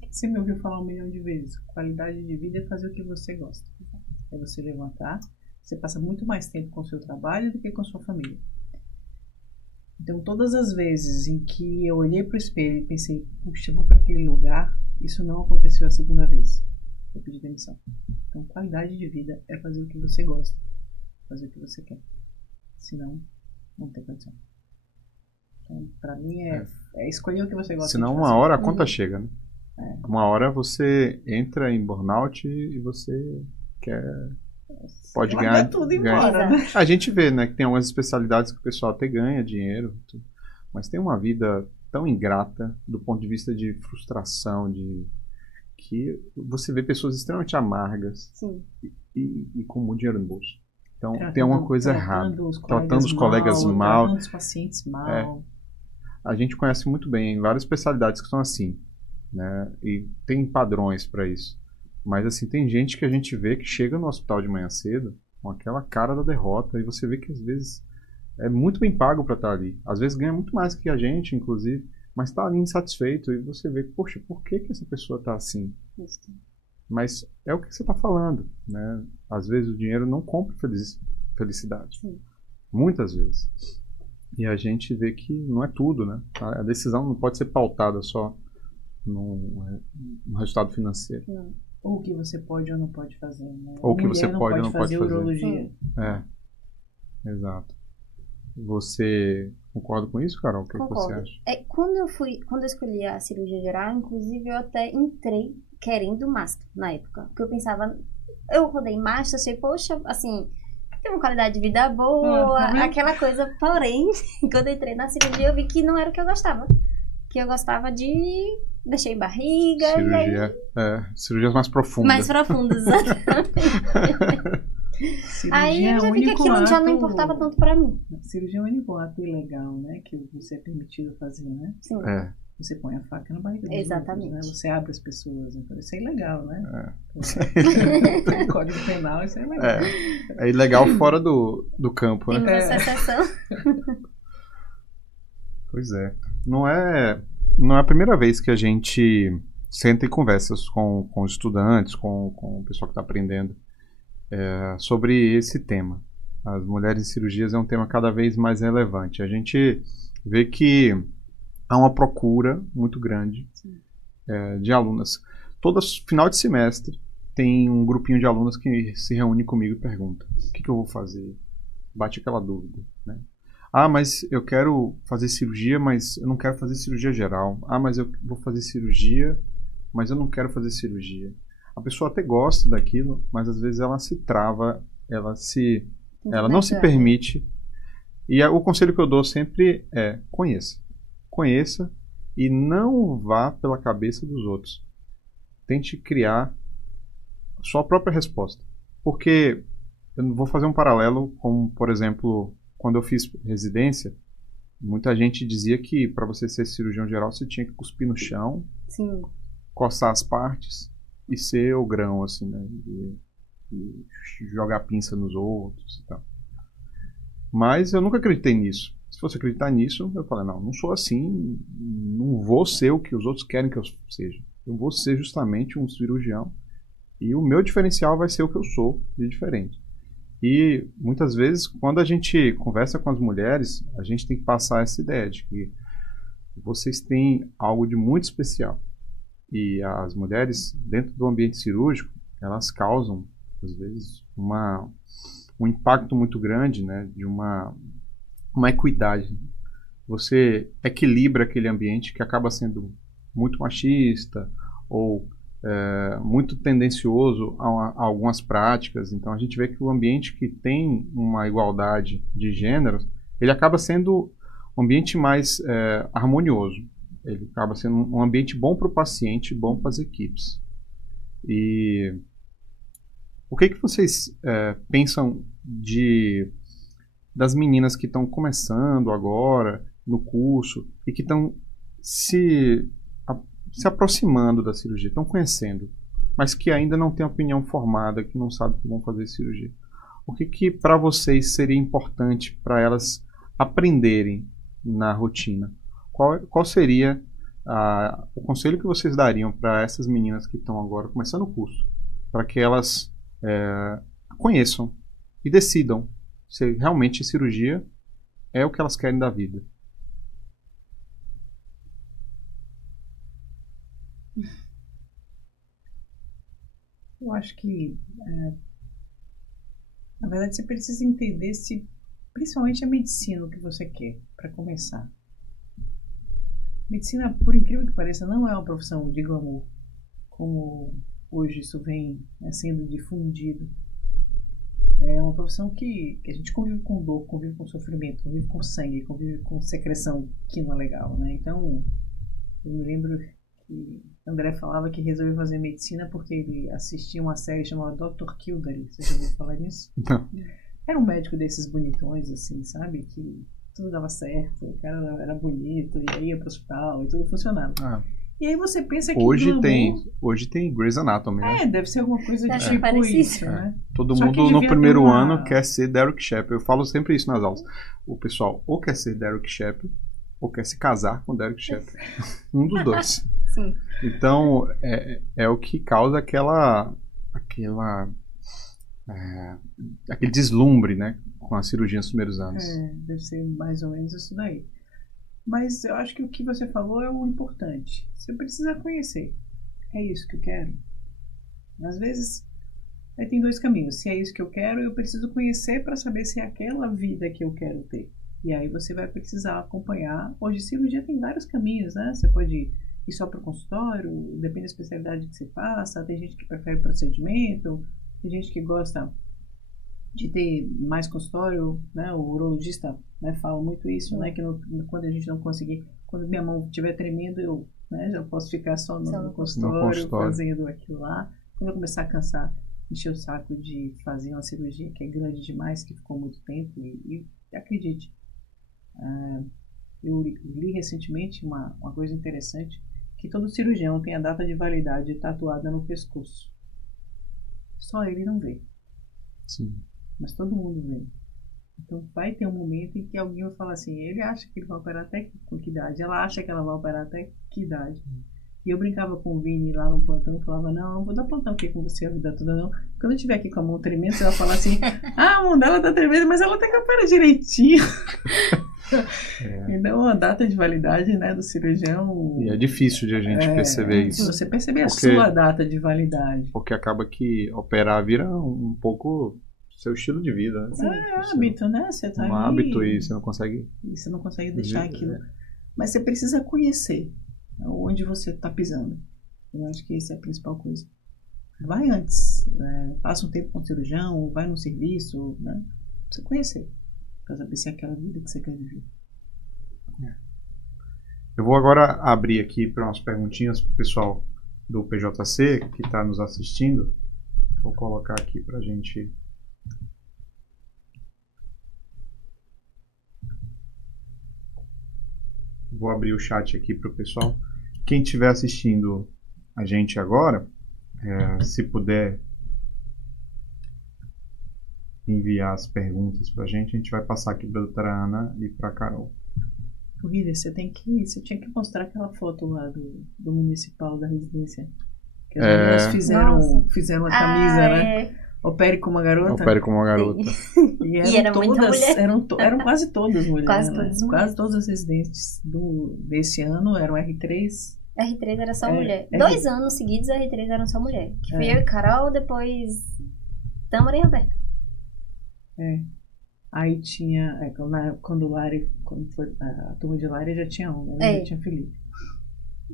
você me ouviu falar 1 milhão de vezes? Qualidade de vida é fazer o que você gosta. É você levantar, você passa muito mais tempo com o seu trabalho do que com a sua família. Então, todas as vezes em que eu olhei para o espelho e pensei, puxa, eu vou para aquele lugar, isso não aconteceu a segunda vez. Eu pedi demissão. Então, qualidade de vida é fazer o que você gosta, fazer o que você quer. Senão, não tem condição. Então, para mim, é escolher o que você gosta. Senão, de uma fazer. hora a conta chega, né? Uma hora você entra em burnout e você pode ganhar tudo embora, né? A gente vê, né, que tem algumas especialidades que o pessoal até ganha dinheiro, mas tem uma vida tão ingrata do ponto de vista de frustração, que você vê pessoas extremamente amargas e com muito dinheiro no bolso. Então tem alguma coisa errada. Tratando os colegas mal, tratando os pacientes mal. A gente conhece muito bem várias especialidades que são assim, né? E tem padrões para isso. Mas assim, tem gente que a gente vê que chega no hospital de manhã cedo com aquela cara da derrota e você vê que às vezes é muito bem pago para estar ali. Às vezes ganha muito mais que a gente, inclusive, mas está ali insatisfeito e você vê, poxa, por que essa pessoa está assim? Isso. Mas é o que você está falando, né? Às vezes o dinheiro não compra felicidade. Sim. Muitas vezes. E a gente vê que não é tudo, né? A decisão não pode ser pautada só no resultado financeiro. Não. Ou o que você pode ou não pode fazer, né? Ou o que você pode ou não pode fazer. Urologia. Exato. Você concorda com isso, Carol? O que você acha? Quando eu escolhi a cirurgia geral, inclusive eu até entrei querendo master na época. Porque eu pensava, eu rodei master, achei, poxa, assim, tem uma qualidade de vida boa, aquela coisa. Porém, quando eu entrei na cirurgia, eu vi que não era o que eu gostava. Que eu gostava de deixar em barriga. Cirurgia, cirurgias mais profundas. Mais profundas, exatamente. Aí eu já vi que aquilo já não importava tanto pra mim. Cirurgia é o único ato ilegal, né? Que você é permitido fazer, né? Sim. Você põe a faca na barriga dos Exatamente. outros, né? Você abre as pessoas. Então isso é ilegal, né? No Código Penal isso é ilegal. É ilegal fora do campo, né? Temos essa exceção. Pois é. Não é a primeira vez que a gente senta e conversa com os estudantes, com o pessoal que está aprendendo sobre esse tema. As mulheres em cirurgias é um tema cada vez mais relevante. A gente vê que há uma procura muito grande de alunas. Todo final de semestre tem um grupinho de alunas que se reúne comigo e pergunta: o que eu vou fazer? Bate aquela dúvida, né? Mas eu quero fazer cirurgia, mas eu não quero fazer cirurgia geral. Mas eu vou fazer cirurgia, mas eu não quero fazer cirurgia. A pessoa até gosta daquilo, mas às vezes ela se trava, ela não se permite. E o conselho que eu dou sempre é: conheça. Conheça e não vá pela cabeça dos outros. Tente criar a sua própria resposta. Porque eu vou fazer um paralelo com, por exemplo, quando eu fiz residência, muita gente dizia que para você ser cirurgião geral você tinha que cuspir no chão, Sim. coçar as partes e ser o grão, assim, né? E jogar pinça nos outros e tal. Mas eu nunca acreditei nisso. Se fosse acreditar nisso, eu falei, não sou assim, não vou ser o que os outros querem que eu seja. Eu vou ser justamente um cirurgião e o meu diferencial vai ser o que eu sou de diferente. E muitas vezes, quando a gente conversa com as mulheres, a gente tem que passar essa ideia de que vocês têm algo de muito especial. E as mulheres, dentro do ambiente cirúrgico, elas causam, às vezes, um impacto muito grande, né, de uma equidade. Você equilibra aquele ambiente que acaba sendo muito machista ou muito tendencioso a algumas práticas. Então a gente vê que o ambiente que tem uma igualdade de gêneros, ele acaba sendo um ambiente mais harmonioso. Ele acaba sendo um ambiente bom para o paciente, bom para as equipes. E o que vocês pensam das meninas que estão começando agora no curso e que estão se aproximando da cirurgia, estão conhecendo, mas que ainda não têm opinião formada, que não sabem que vão fazer cirurgia. O que para vocês seria importante para elas aprenderem na rotina? Qual seria o conselho que vocês dariam para essas meninas que estão agora começando o curso, para que elas conheçam e decidam se realmente cirurgia é o que elas querem da vida? Eu acho que, na verdade, você precisa entender se, principalmente a medicina, o que você quer, para começar. Medicina, por incrível que pareça, não é uma profissão de glamour, como hoje isso vem sendo difundido. É uma profissão que a gente convive com dor, convive com sofrimento, convive com sangue, convive com secreção, que não é legal, né? Então, eu me lembro que André falava que resolveu fazer medicina porque ele assistia uma série chamada Dr. Kildare. Você já ouviu falar nisso? Não. Era um médico desses bonitões, assim, sabe? Que tudo dava certo, o cara era bonito, e aí ia pro hospital e tudo funcionava. E aí você pensa que hoje tem Grey's Anatomy, né? deve ser alguma coisa Deve tipo parecido. isso, né? Todo Só mundo que no devia primeiro ter uma- ano quer ser Derek Shepherd. Eu falo sempre isso nas aulas. O pessoal ou quer ser Derek Shepherd ou quer se casar com Derek Shepherd. Um dos dois. Sim. Então, é o que causa aquele deslumbre, né? Com a cirurgia nos primeiros anos. Deve ser mais ou menos isso daí. Mas eu acho que o que você falou é o importante. Você precisa conhecer. É isso que eu quero? Às vezes, aí tem dois caminhos. Se é isso que eu quero, eu preciso conhecer para saber se é aquela vida que eu quero ter. E aí você vai precisar acompanhar. Hoje, cirurgia tem vários caminhos, né? Você pode ir só para o consultório, depende da especialidade que você faça. Tem gente que prefere procedimento, tem gente que gosta de ter mais consultório, né? O urologista, né, fala muito isso, né? Que quando a gente não conseguir, quando minha mão estiver tremendo, eu, né, já posso ficar só no consultório fazendo aquilo lá. Quando eu começar a cansar, encher o saco de fazer uma cirurgia que é grande demais, que ficou muito tempo, e acredite, eu li recentemente uma coisa interessante, que todo cirurgião tem a data de validade tatuada no pescoço. Só ele não vê. Sim. Mas todo mundo vê. Então vai ter um momento em que alguém vai falar assim, ele acha que ele vai operar até com que idade? Ela acha que ela vai operar até que idade? E eu brincava com o Vini lá no plantão, falava, não vou dar plantão aqui com você a vida toda não. Quando eu estiver aqui com a mão tremendo, você vai falar assim, a mão dela tá tremendo, mas ela tem que operar direitinho. Então a data de validade, né, do cirurgião... E é difícil de a gente perceber isso. Você perceber a sua data de validade. Porque acaba que operar vira um pouco seu estilo de vida. É hábito, né? Você tá um hábito e você não consegue... E você não consegue deixar aquilo. Mas você precisa conhecer onde você está pisando. Eu acho que essa é a principal coisa. Vai antes. Passa um tempo com o cirurgião, vai no serviço, né? Pra você conhecer. Pra saber se é aquela vida que você quer viver. Eu vou agora abrir aqui para umas perguntinhas pro pessoal do PJC que está nos assistindo. Vou colocar aqui pra gente... Vou abrir o chat aqui para o pessoal. Quem estiver assistindo a gente agora, se puder enviar as perguntas para a gente vai passar aqui para a doutora Ana e para a Carol. Líder, você tinha que mostrar aquela foto lá do municipal da residência. Que as meninas fizeram a camisa, né? Opere como uma garota. Opere como uma garota. E era todas, muita mulher. Eram quase todas mulheres. Quase né? todas mulheres. Quase todas as residentes desse ano eram R3. R3 era só mulher. 2 anos seguidos, R3 eram só mulher. Que fui eu e Carol, depois Tâmara e Roberta. Aí tinha, quando foi a turma de Lari já tinha um, né? Já tinha Felipe.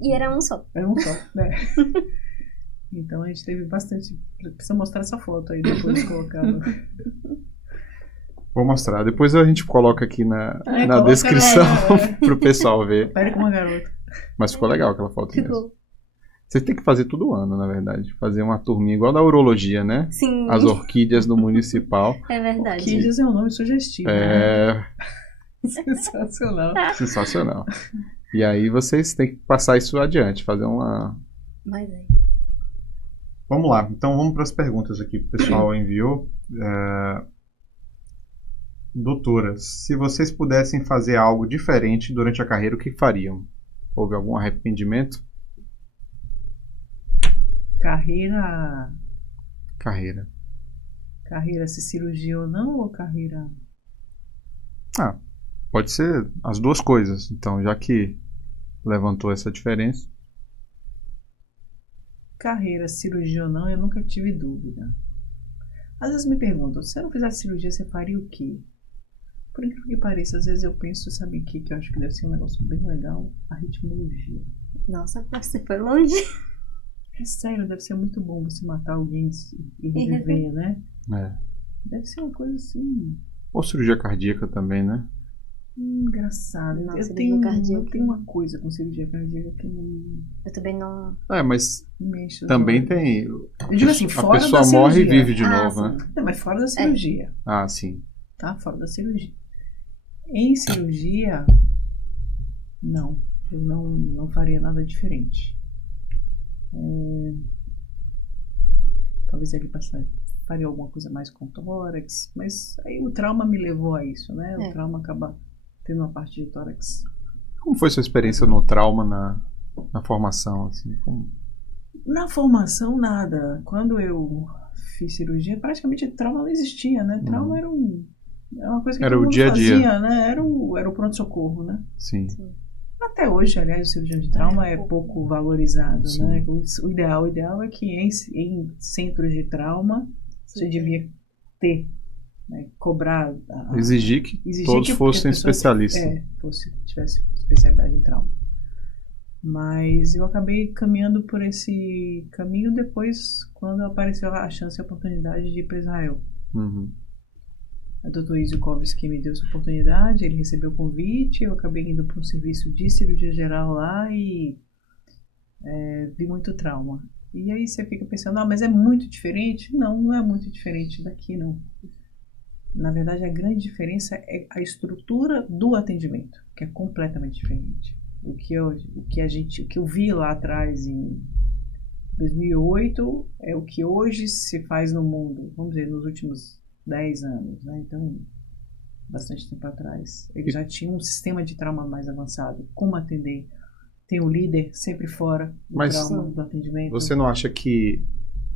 E era um só. Era um só, né? Então a gente teve bastante. Precisa mostrar essa foto aí depois colocar. Vou mostrar. Depois a gente coloca aqui na coloca, descrição pro pessoal ver. Pare com uma garota. Mas ficou legal aquela foto Ficou. mesmo. Você tem que fazer todo ano, na verdade. Fazer uma turminha igual da urologia, né? Sim. As orquídeas do municipal. É verdade. Orquídeas é um nome sugestivo. É Né? Sensacional. sensacional. E aí vocês têm que passar isso adiante, fazer uma... Mas é. Vamos lá, então vamos para as perguntas aqui que o pessoal enviou. Doutoras, se vocês pudessem fazer algo diferente durante a carreira, o que fariam? Houve algum arrependimento? Carreira se cirurgia ou não, ou carreira... Pode ser as duas coisas. Então, já que levantou essa diferença. Carreira, cirurgia ou não, eu nunca tive dúvida. Às vezes me perguntam, se você não fizesse cirurgia, você faria o quê? Por incrível que pareça, às vezes eu penso, sabe o que eu acho que deve ser um negócio bem legal? A ritmologia. Nossa, você foi longe. É sério, deve ser muito bom você matar alguém e reviver, né? É. Deve ser uma coisa assim... Ou cirurgia cardíaca também, né? Engraçado. Não, eu cirurgia cardíaca. tenho uma coisa com cirurgia cardíaca que não Eu também não... Mas me enche os também olhos. tem... Eu digo assim, A fora pessoa da morre e cirurgia. vive de novo, sim. né? Não, mas fora da cirurgia. Ah, sim. Tá? Fora da cirurgia. Em cirurgia, não. Eu não faria nada diferente. Talvez ele faria alguma coisa mais com tórax, mas aí o trauma me levou a isso, né? O trauma acaba tendo uma parte de tórax. Como foi sua experiência no trauma na formação? Assim? Na formação, nada. Quando eu fiz cirurgia, praticamente trauma não existia, né? Trauma era uma coisa que Era todo o mundo dia a dia. fazia, né? Era o pronto-socorro, né? Sim. Até hoje, aliás, o cirurgião de trauma é pouco valorizado, Sim. né? O ideal é que em centros de trauma você devia ter, né? Cobrar... Exigir que todos que fossem a pessoa, especialistas. tivesse especialidade em trauma. Mas eu acabei caminhando por esse caminho depois, quando apareceu a chance e a oportunidade de ir para Israel. Uhum. O Dr. Izukovsky me deu essa oportunidade, ele recebeu o convite, eu acabei indo para um serviço de cirurgia geral lá e vi muito trauma. E aí você fica pensando, mas é muito diferente? Não é muito diferente daqui, não. Na verdade, a grande diferença é a estrutura do atendimento, que é completamente diferente. O que eu vi lá atrás em 2008 é o que hoje se faz no mundo, vamos dizer, nos últimos 10 anos, né? Então, bastante tempo atrás. Ele já tinha um sistema de trauma mais avançado. Como atender? Tem o líder sempre fora do trauma, do atendimento. Você não acha que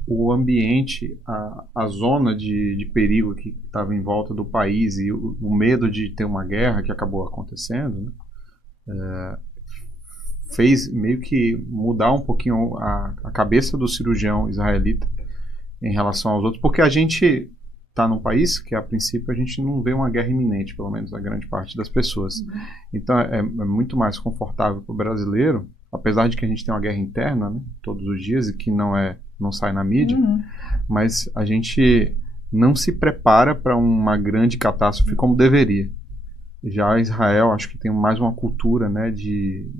o ambiente, a zona de perigo que estava em volta do país e o medo de ter uma guerra que acabou acontecendo, né, fez meio que mudar um pouquinho a cabeça do cirurgião israelita em relação aos outros? Porque a gente está num país que, a princípio, a gente não vê uma guerra iminente, pelo menos a grande parte das pessoas. Uhum. Então, é muito mais confortável para o brasileiro, apesar de que a gente tem uma guerra interna, né, todos os dias, e que não sai na mídia, mas a gente não se prepara para uma grande catástrofe como deveria. Já Israel, acho que tem mais uma cultura, né, de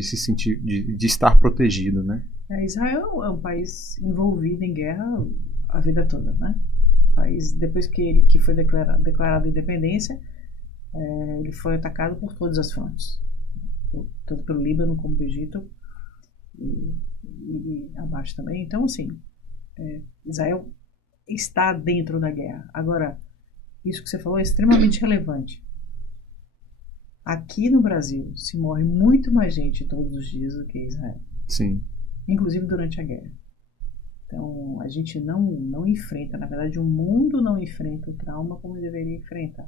se sentir, de estar protegido, né? Israel é um país envolvido em guerra a vida toda, né? País, depois que foi declarada a independência, ele foi atacado por todas as frontes, tanto pelo Líbano como pelo Egito e abaixo também. Então, assim, Israel está dentro da guerra. Agora, isso que você falou é extremamente relevante. Aqui no Brasil se morre muito mais gente todos os dias do que em Israel. Sim. Inclusive durante a guerra. Então, a gente não enfrenta, na verdade, o mundo não enfrenta o trauma como deveria enfrentar.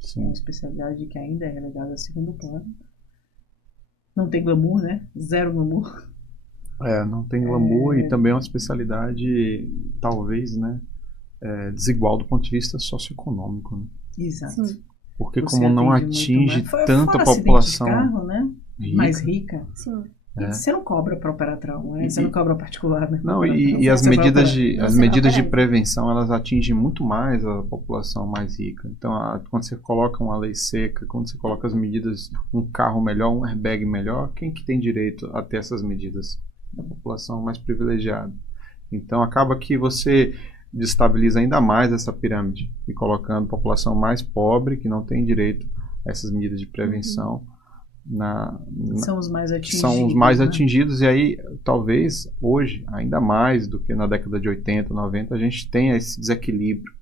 Sim. É uma especialidade que ainda é relegada a segundo plano. Não tem glamour, né? Zero glamour. Não tem glamour e também é uma especialidade, talvez, né, desigual do ponto de vista socioeconômico. Né? Exato. Sim. Porque como não atinge tanta população de carro, né? Mais rica. Sim. Você não cobra para operar trauma, né? Você não cobra particular, né? Não, e as medidas de prevenção, elas atingem muito mais a população mais rica. Então, quando você coloca uma lei seca, quando você coloca as medidas, um carro melhor, um airbag melhor, quem que tem direito a ter essas medidas? A população mais privilegiada. Então, acaba que você destabiliza ainda mais essa pirâmide e colocando a população mais pobre, que não tem direito a essas medidas de prevenção, São os mais atingidos. São os mais né? atingidos, e aí talvez hoje, ainda mais do que na década de 80, 90, a gente tenha esse desequilíbrio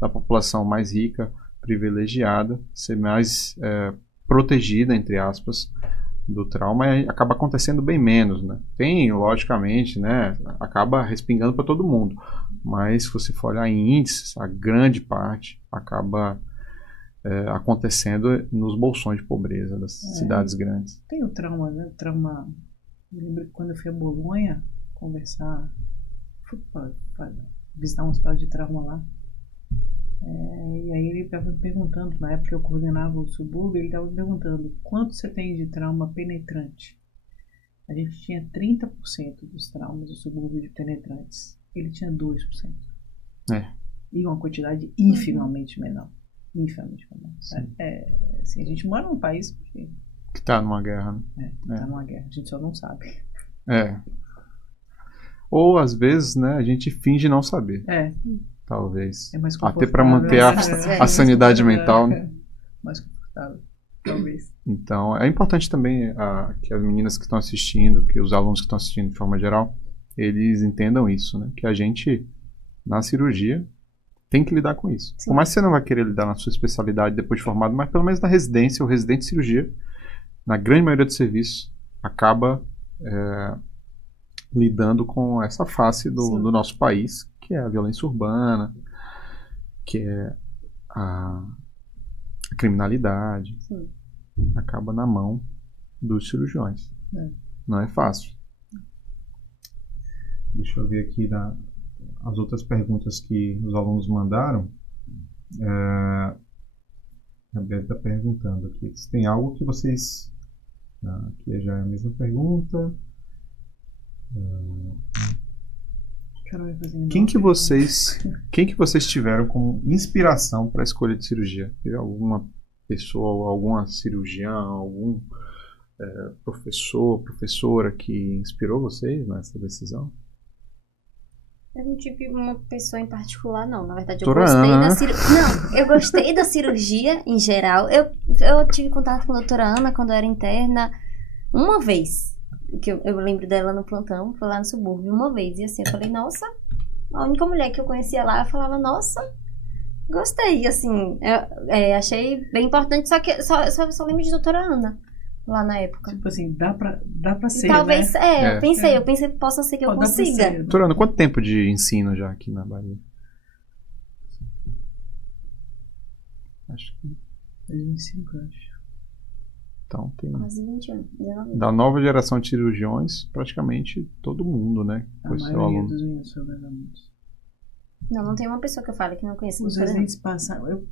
da população mais rica, privilegiada, ser mais protegida, entre aspas, do trauma, e acaba acontecendo bem menos, né? Tem, logicamente, né, acaba respingando para todo mundo, mas se você for olhar em índices, a grande parte acaba acontecendo nos bolsões de pobreza das cidades grandes. Tem o trauma, né? O trauma. Eu lembro que quando eu fui a Bolonha conversar, fui pra visitar um hospital de trauma lá. E aí ele estava me perguntando, na época eu coordenava o subúrbio, ele estava me perguntando quanto você tem de trauma penetrante. A gente tinha 30% dos traumas do subúrbio de penetrantes. Ele tinha 2%. E uma quantidade infimamente menor. Infamamente menor. Assim, a gente mora num país que está numa guerra, né? Está numa guerra, a gente só não sabe. Ou às vezes, né, a gente finge não saber. Talvez. É mais até para manter a sanidade mental. Né? Mais confortável, talvez. Então, é importante também que as meninas que estão assistindo, que os alunos que estão assistindo de forma geral, eles entendam isso, né? Que a gente, na cirurgia, tem que lidar com isso. Sim. Por mais que você não vai querer lidar na sua especialidade depois de formado, mas pelo menos na residência, o residente de cirurgia, na grande maioria dos serviços, acaba lidando com essa face do nosso país, que é a violência urbana, que é a criminalidade. Sim. Acaba na mão dos cirurgiões. Não é fácil. Deixa eu ver aqui as outras perguntas que os alunos mandaram. A Beth está perguntando aqui se tem algo que vocês... aqui já é a mesma pergunta. Quem que vocês tiveram como inspiração para a escolha de cirurgia? Teve alguma pessoa, alguma cirurgiã, algum professor, professora que inspirou vocês nessa decisão? Eu não tive uma pessoa em particular, não. Na verdade, eu gostei da cirurgia em geral. Eu tive contato com a doutora Ana quando eu era interna uma vez. Que eu lembro dela no plantão, foi lá no subúrbio uma vez. E assim, eu falei, nossa, a única mulher que eu conhecia lá, eu falava, nossa, gostei, assim. Achei bem importante, só que só lembro de doutora Ana lá na época. Tipo assim, dá pra ser, talvez, né? Eu pensei que possa ser que eu consiga. Doutora Ana, quanto tempo de ensino já aqui na Bahia? Acho que 25 anos. Então tem... Quase 20 anos. 19. Da nova geração de cirurgiões, praticamente todo mundo, né? A maioria dos meninos são meus alunos. Não tem uma pessoa que eu falo que não conheço. Os residentes passaram...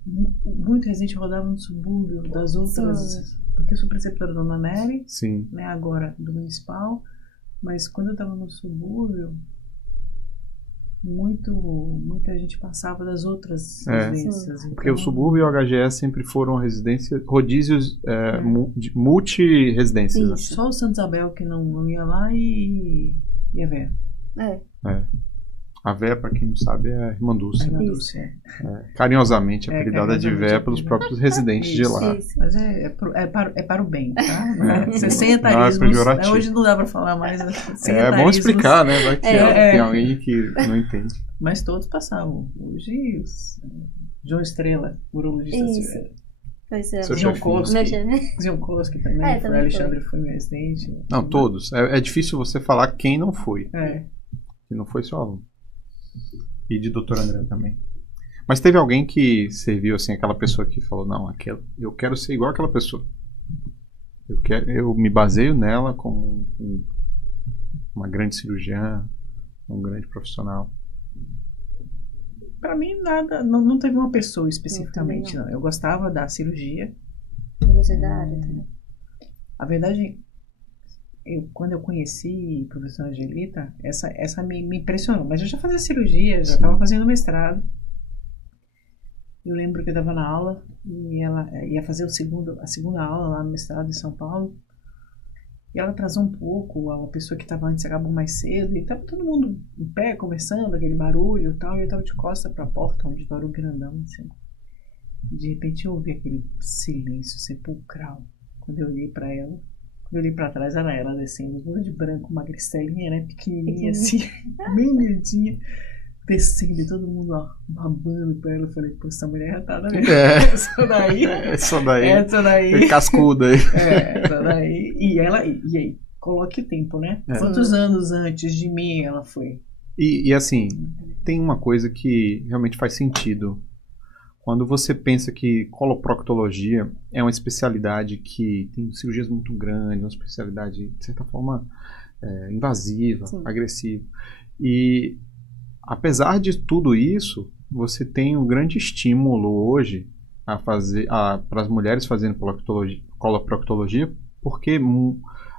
Muito residente rodava no subúrbio das outras... Sim. Porque eu sou preceptora da Dona Nery, sim, né, agora do municipal, mas quando eu estava no subúrbio, muita gente passava das outras residências. Então, porque o subúrbio e o HGE sempre foram rodízios de multi-residências. Né? Só o Santa Isabel que não ia lá e a Vera. A Véia, para quem não sabe, é a Irmã Dulce. Carinhosamente apelidada de Véia pelos próprios residentes de lá. Isso. Mas é para o bem, tá? 60 arismos. Hoje não dá para falar mais. É bom explicar, né? Vai que tem alguém que não entende. Mas todos passavam. Hoje, João Estrela, urologista. Pois é. Zion Koski também. Foi Alexandre, foi meu residente. Não, todos. É difícil você falar quem não foi. Que não foi seu aluno. E de doutor André também. Mas teve alguém que serviu, assim, aquela pessoa que falou, não, eu quero ser igual aquela pessoa. Eu me baseio nela como uma grande cirurgiã, um grande profissional. Para mim, nada, não teve uma pessoa especificamente, não. Eu gostava da cirurgia. Eu gostei da área também. A verdade... quando eu conheci a professora Angelita, essa me impressionou. Mas eu já fazia cirurgia, já estava fazendo mestrado. Eu lembro que eu estava na aula e ela ia fazer a segunda aula lá no mestrado em São Paulo. E ela atrasou um pouco, a pessoa que estava antes acabou mais cedo. E estava todo mundo em pé, conversando, aquele barulho e tal. E eu estava de costas para a porta, onde barulho grandão, assim. De repente eu ouvi aquele silêncio sepulcral. Quando eu olhei pra ela, quando eu olhei pra trás, era ela descendo, toda de branco, magricelinha, né? Pequenininha assim, bem miudinha, descendo e todo mundo ó, babando pra ela. Eu falei, pô, essa mulher já tá, né? Essa daí. Essa daí. Cascuda aí. Essa daí. E aí, coloque o tempo, né? Quantos anos antes de mim ela foi? E assim, tem uma coisa que realmente faz sentido. Quando você pensa que coloproctologia é uma especialidade que tem cirurgias muito grandes, uma especialidade, de certa forma, invasiva, Sim. agressiva. E, apesar de tudo isso, você tem um grande estímulo hoje para as mulheres fazendo coloproctologia, porque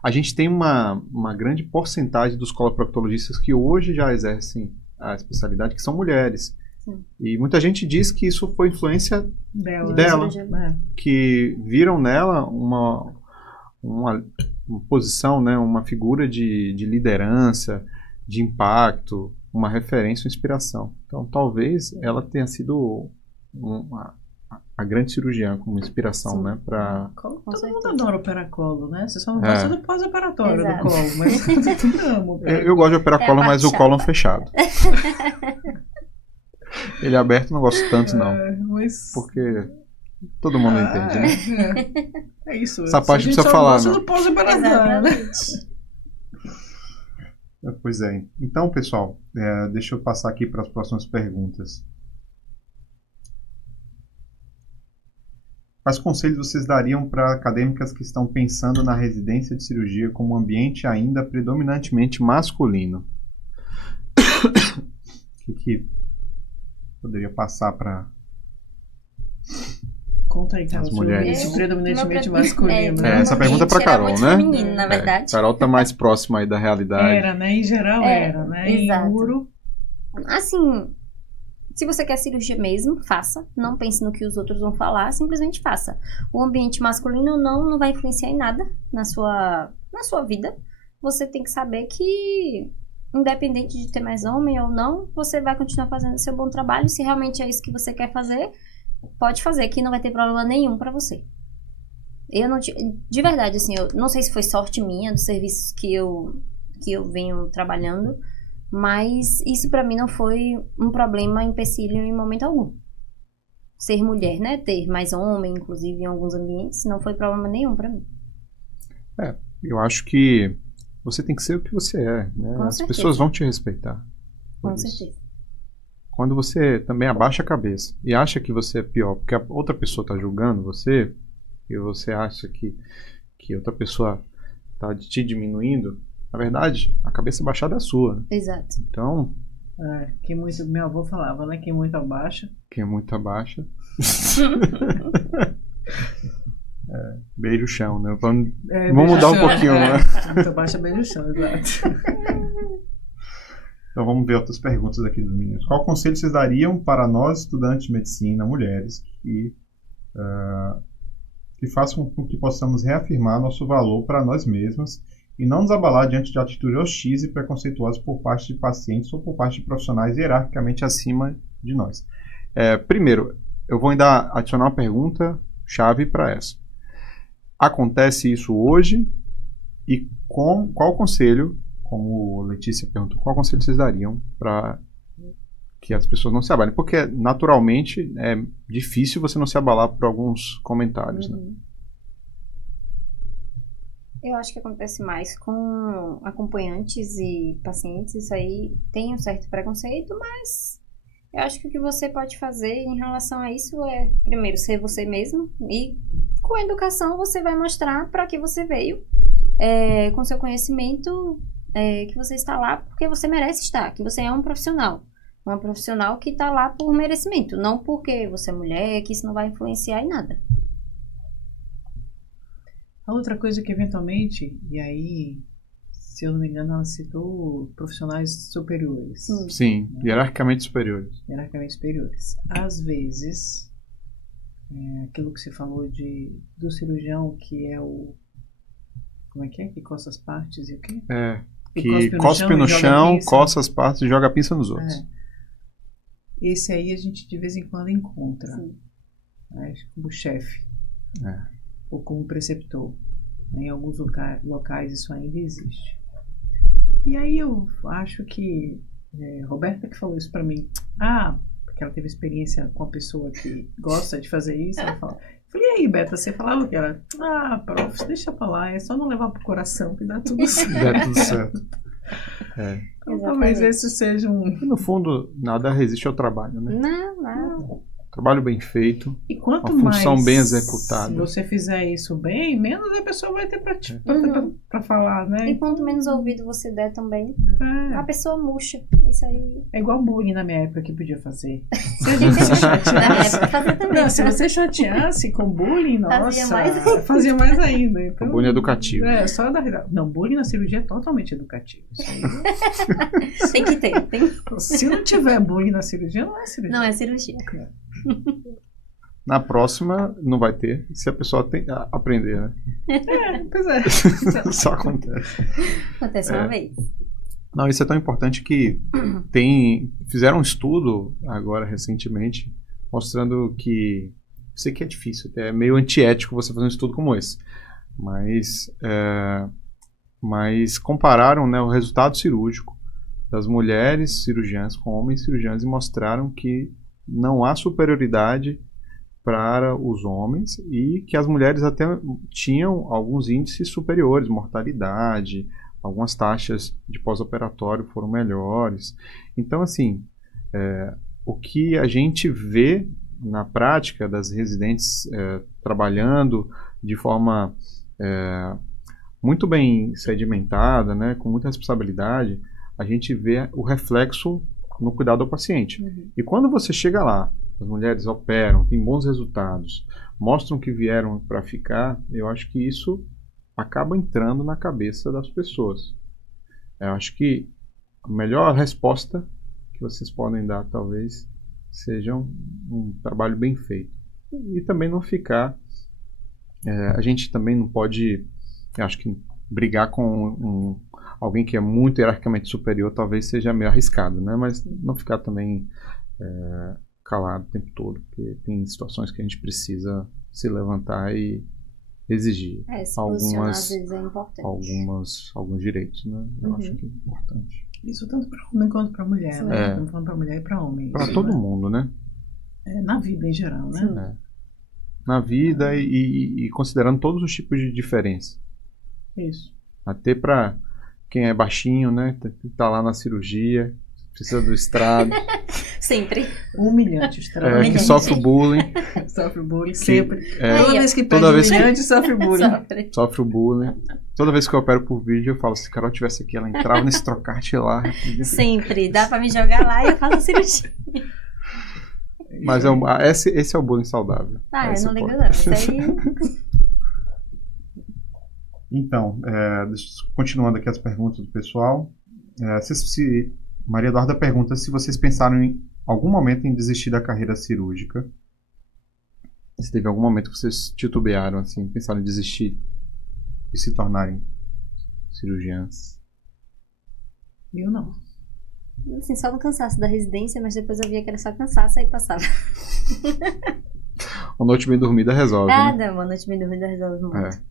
a gente tem uma grande porcentagem dos coloproctologistas que hoje já exercem a especialidade, que são mulheres. Sim. E muita gente diz que isso foi influência dela, cirurgia. que viram nela uma posição, né, uma figura de liderança, de impacto, uma referência, uma inspiração. Então, talvez ela tenha sido a grande cirurgiã como inspiração, Sim. né, para... Todo certeza. mundo adora operar colo, né? Você só não gosta do pós-operatório do Exato. colo, mas todo mundo ama operar. Eu gosto de operar É a colo, parte mas o chata. colo fechado. Ele aberto não gosto tanto, não. Mas... Porque todo mundo entende, né? É isso. Essa parte a gente precisa só falar, gosta não. do pós-operatório, né? Exatamente. Pois é. Então, pessoal, deixa eu passar aqui para as próximas perguntas. Quais conselhos vocês dariam para acadêmicas que estão pensando na residência de cirurgia como um ambiente ainda predominantemente masculino? O que poderia passar para Conta aí, Carol. As mulheres. Isso, predominantemente masculino. né? essa pergunta é para Era Carol, muito né? feminino, na verdade. Carol está mais próxima aí da realidade. Era, né? Em geral era, né? exato. Em Uro, Assim, se você quer cirurgia mesmo, faça. Não pense no que os outros vão falar, simplesmente faça. O ambiente masculino não vai influenciar em nada na sua vida. Você tem que saber que, independente de ter mais homem ou não, você vai continuar fazendo seu bom trabalho. Se realmente é isso que você quer fazer, pode fazer, que não vai ter problema nenhum pra você. Eu não de verdade, assim, eu não sei se foi sorte minha dos serviços que eu venho trabalhando, mas isso pra mim não foi um problema, empecilho em momento algum. Ser mulher, né? Ter mais homem, inclusive, em alguns ambientes, não foi problema nenhum pra mim. Eu acho que você tem que ser o que você é, né? Com As certeza. pessoas vão te respeitar. por Com isso. certeza. Quando você também abaixa a cabeça e acha que você é pior porque a outra pessoa está julgando você, e você acha que outra pessoa está te diminuindo, na verdade, a cabeça baixada é sua. Né? Exato. Então, que muito, meu avô falava, né? Quem muito abaixa. quem é muito abaixa. Beija o chão, né? Vamos mudar um pouquinho, né? Muito abaixa, beija o chão, exato. Então vamos ver outras perguntas aqui dos meninos. Qual conselho vocês dariam para nós, estudantes de medicina, mulheres, que façam com que possamos reafirmar nosso valor para nós mesmas e não nos abalar diante de atitudes hostis e preconceituosas por parte de pacientes ou por parte de profissionais hierarquicamente acima de nós? Primeiro, eu vou ainda adicionar uma pergunta chave para essa. Acontece isso hoje? E qual conselho, como a Letícia perguntou, qual conselho vocês dariam para que as pessoas não se abalem? Porque, naturalmente, é difícil você não se abalar por alguns comentários. Né? Eu acho que acontece mais com acompanhantes e pacientes. Isso aí tem um certo preconceito, mas eu acho que o que você pode fazer em relação a isso é, primeiro, ser você mesmo. E com a educação você vai mostrar para que você veio, com seu conhecimento, que você está lá porque você merece estar, que você é um profissional. Uma profissional que está lá por merecimento, não porque você é mulher, que isso não vai influenciar em nada. A outra coisa que eventualmente, e aí, se eu não me engano, ela citou profissionais superiores. Sim, hierarquicamente superiores. Hierarquicamente superiores. Às vezes, aquilo que você falou do cirurgião, que é o... Como é? Que coça as partes e o quê? Que cospe no chão, coça as partes e joga a pinça nos outros. Esse aí a gente de vez em quando encontra, né, como chefe. ou como preceptor. Em alguns locais isso ainda existe. E aí eu acho que Roberta que falou isso para mim. Porque ela teve experiência com a pessoa que gosta de fazer isso. Ela fala, falei, e aí, Beta, você falava o que? Ela, prof, deixa pra lá, é só não levar pro coração que dá tudo certo. Dá tudo certo. Então, talvez esse seja E no fundo, nada resiste ao trabalho, né? Não. Trabalho bem feito, e quanto uma função mais bem executada. você fizer isso bem, menos a pessoa vai ter pra falar, né? E quanto menos ouvido você der também, a pessoa murcha. Isso aí. É igual bullying na minha época que podia fazer. Se a gente se chateasse. Na minha época fazia também. Não, se você chateasse com bullying, Fazia nossa, fazia mais ainda. Então, Bullying educativo. Só da Não, bullying na cirurgia é totalmente educativo. Isso aí. Tem que ter. Se não tiver bullying na cirurgia, não é cirurgia. Não é cirurgia. Na próxima, não vai ter, se a pessoa aprender, né? Pois é. Só acontece. Acontece uma vez. Não, isso é tão importante que fizeram um estudo agora, recentemente, mostrando que, sei que é difícil, é meio antiético você fazer um estudo como esse, mas compararam, né, o resultado cirúrgico das mulheres cirurgiãs com homens cirurgiãs e mostraram que não há superioridade para os homens e que as mulheres até tinham alguns índices superiores, mortalidade, algumas taxas de pós-operatório foram melhores. Então, assim, o que a gente vê na prática das residentes trabalhando de forma muito bem sedimentada, né, com muita responsabilidade, a gente vê o reflexo no cuidado ao paciente. E quando você chega lá, as mulheres operam, têm bons resultados, mostram que vieram para ficar, eu acho que isso acaba entrando na cabeça das pessoas. Eu acho que a melhor resposta que vocês podem dar, talvez, seja um trabalho bem feito. E também não ficar... a gente também não pode, eu acho que brigar com alguém que é muito hierarquicamente superior talvez seja meio arriscado, né? Mas não ficar também calado o tempo todo, porque tem situações que a gente precisa se levantar e exigir se posicionar às vezes é importante. Alguns direitos, né? Eu acho que é importante. Isso tanto para homem quanto para mulher, né? Estamos falando para mulher e para homem. Para todo mundo, né? Na vida em geral, né? Na vida e considerando todos os tipos de diferença. Isso. Até para quem é baixinho, né? Tá lá na cirurgia, precisa do estrado. Sempre. Humilhante, extremamente. Que sofre bullying. Sofre bullying sempre. Toda vez que pede humilhante, sofre bullying. Sofre o bullying. Toda vez que eu opero por vídeo, eu falo, se a Carol tivesse aqui, ela entrava nesse trocarte lá. Sempre. Dá pra me jogar lá e eu faço a cirurgia. Mas esse é o bullying saudável. Eu não ligo não. Isso aí... Então, continuando aqui as perguntas do pessoal. Maria Eduarda pergunta se vocês pensaram em algum momento em desistir da carreira cirúrgica. Se teve algum momento que vocês titubearam, assim, pensaram em desistir e se tornarem cirurgiãs. Eu não. Assim, só no cansaço da residência, mas depois eu via que era só cansaço, aí passava. Uma noite bem dormida resolve, né? Uma noite bem dormida resolve muito.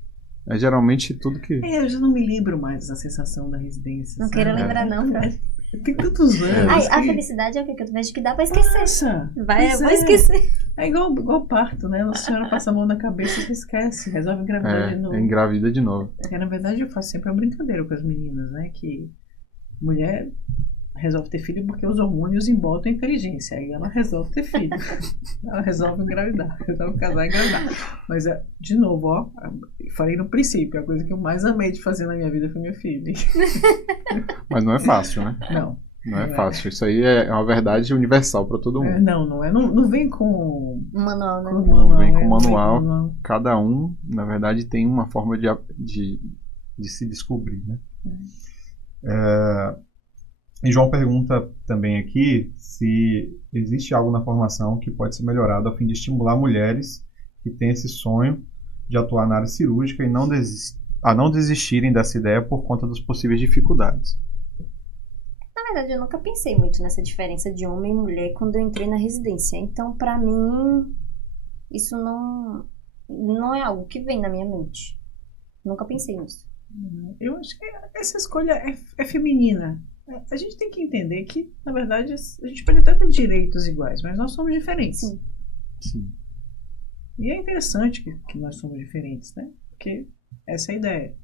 É geralmente tudo que... eu já não me lembro mais da sensação da residência. Não quero lembrar não, Fred. Tem tantos anos. A felicidade é o que eu vejo que dá pra esquecer. Nossa, eu vou esquecer. É igual parto, né? A senhora passa a mão na cabeça e esquece, resolve engravidar de novo. Engravida de novo. Porque, na verdade, eu faço sempre uma brincadeira com as meninas, né? Que mulher resolve ter filho porque os hormônios embotam a inteligência. Aí ela resolve ter filho. Ela resolve engravidar. Resolve casar e engravidar. Mas, de novo, falei no princípio, a coisa que eu mais amei de fazer na minha vida foi minha filha. Mas não é fácil, né? Não é fácil. Isso aí é uma verdade universal para todo mundo. Não é. Não vem com manual, né? Não vem com manual. Cada um, na verdade, tem uma forma de se descobrir, né? E João pergunta também aqui se existe algo na formação que pode ser melhorado a fim de estimular mulheres que têm esse sonho de atuar na área cirúrgica e a não desistirem dessa ideia por conta das possíveis dificuldades. Na verdade, eu nunca pensei muito nessa diferença de homem e mulher quando eu entrei na residência. Então, pra mim, isso não é algo que vem na minha mente. Nunca pensei nisso. Eu acho que essa escolha é feminina. A gente tem que entender que, na verdade, a gente pode até ter direitos iguais, mas nós somos diferentes. Sim. Sim. E é interessante que nós somos diferentes, né? Porque essa é a ideia.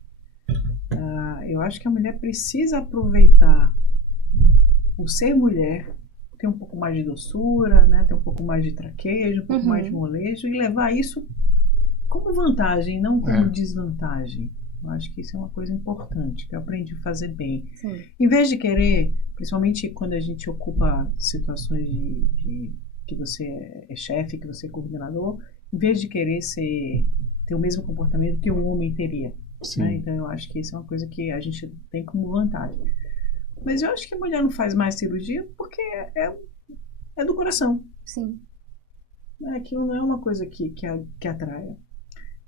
Eu acho que a mulher precisa aproveitar o ser mulher, ter um pouco mais de doçura, né? Ter um pouco mais de traquejo, um pouco mais de molejo e levar isso como vantagem, não como desvantagem. Eu acho que isso é uma coisa importante, que eu aprendi a fazer bem. Sim. Em vez de querer, principalmente quando a gente ocupa situações que você é chefe, que você é coordenador, em vez de querer ter o mesmo comportamento que um homem teria. Né? Então eu acho que isso é uma coisa que a gente tem como vantagem. Mas eu acho que a mulher não faz mais cirurgia porque é do coração. Sim. Aquilo não é uma coisa que atraia.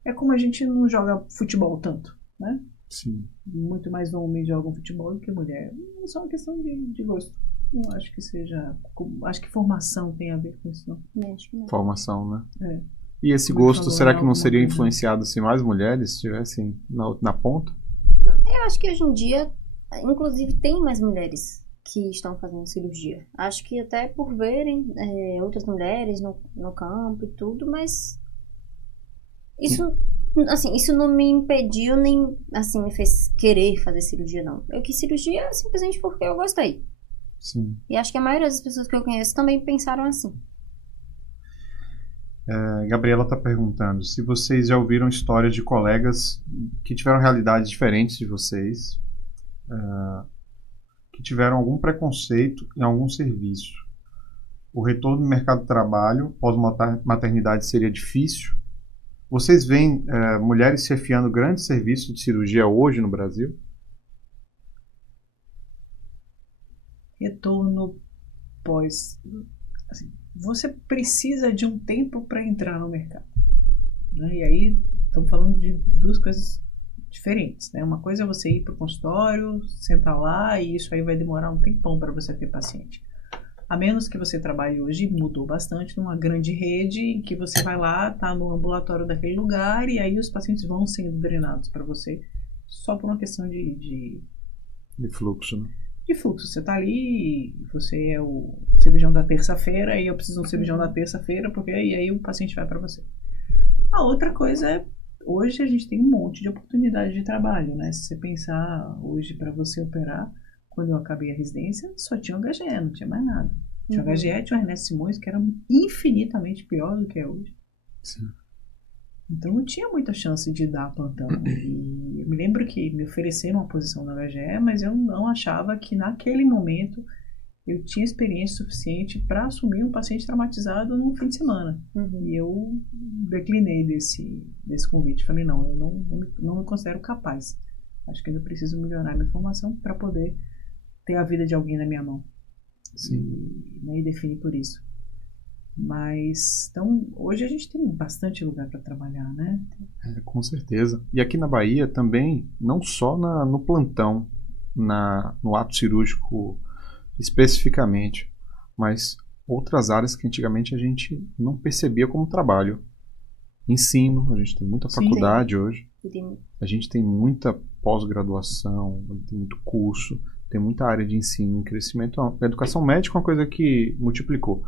É como a gente não joga futebol tanto, né? Sim. Muito mais homens jogam futebol do que mulher. É só uma questão de gosto. Não acho que seja... Acho que formação tem a ver com isso, não. Acho que não. Formação, né? É. E esse Como gosto, falou, será né, que não seria alguma coisa. influenciado se mais mulheres estivessem na ponta? Eu acho que hoje em dia, inclusive, tem mais mulheres que estão fazendo cirurgia. Acho que até por verem outras mulheres no campo e tudo, mas isso não me impediu nem assim me fez querer fazer cirurgia, não. Eu quis cirurgia simplesmente porque eu gostei. Sim. E acho que a maioria das pessoas que eu conheço também pensaram assim. A Gabriela está perguntando se vocês já ouviram histórias de colegas que tiveram realidades diferentes de vocês, que tiveram algum preconceito em algum serviço. O retorno no mercado de trabalho pós-maternidade seria difícil. Vocês veem mulheres chefiando grandes serviços de cirurgia hoje no Brasil? Retorno pós... Assim, você precisa de um tempo para entrar no mercado. Né? E aí, estamos falando de duas coisas diferentes. Né? Uma coisa é você ir para o consultório, sentar lá, e isso aí vai demorar um tempão para você ter paciente. A menos que você trabalhe hoje, mudou bastante, numa grande rede, em que você vai lá, está no ambulatório daquele lugar, e aí os pacientes vão sendo drenados para você, só por uma questão de fluxo, né? De fluxo. Você está ali, você é o cirurgião da terça-feira, e eu preciso de um cirurgião da terça-feira, porque e aí o paciente vai para você. A outra coisa é, hoje a gente tem um monte de oportunidade de trabalho, né? Se você pensar hoje para você operar, quando eu acabei a residência, só tinha o HGE, não tinha mais nada. Tinha o HGE, tinha o Ernesto Simões, que era infinitamente pior do que é hoje. Sim. Então não tinha muita chance de dar plantão. E eu me lembro que me ofereceram uma posição na HGE, mas eu não achava que naquele momento eu tinha experiência suficiente para assumir um paciente traumatizado num fim de semana. E eu declinei desse convite. Falei, não, eu não me considero capaz. Acho que ainda preciso melhorar minha formação para poder ter a vida de alguém na minha mão. Sim. E defini por isso. Mas, então, hoje a gente tem bastante lugar para trabalhar, né? Com certeza. E aqui na Bahia também, não só no plantão, no ato cirúrgico especificamente, mas outras áreas que antigamente a gente não percebia como trabalho. Ensino, a gente tem muita faculdade hoje, a gente tem muita pós-graduação, tem muito curso, tem muita área de ensino e crescimento. A educação médica é uma coisa que multiplicou.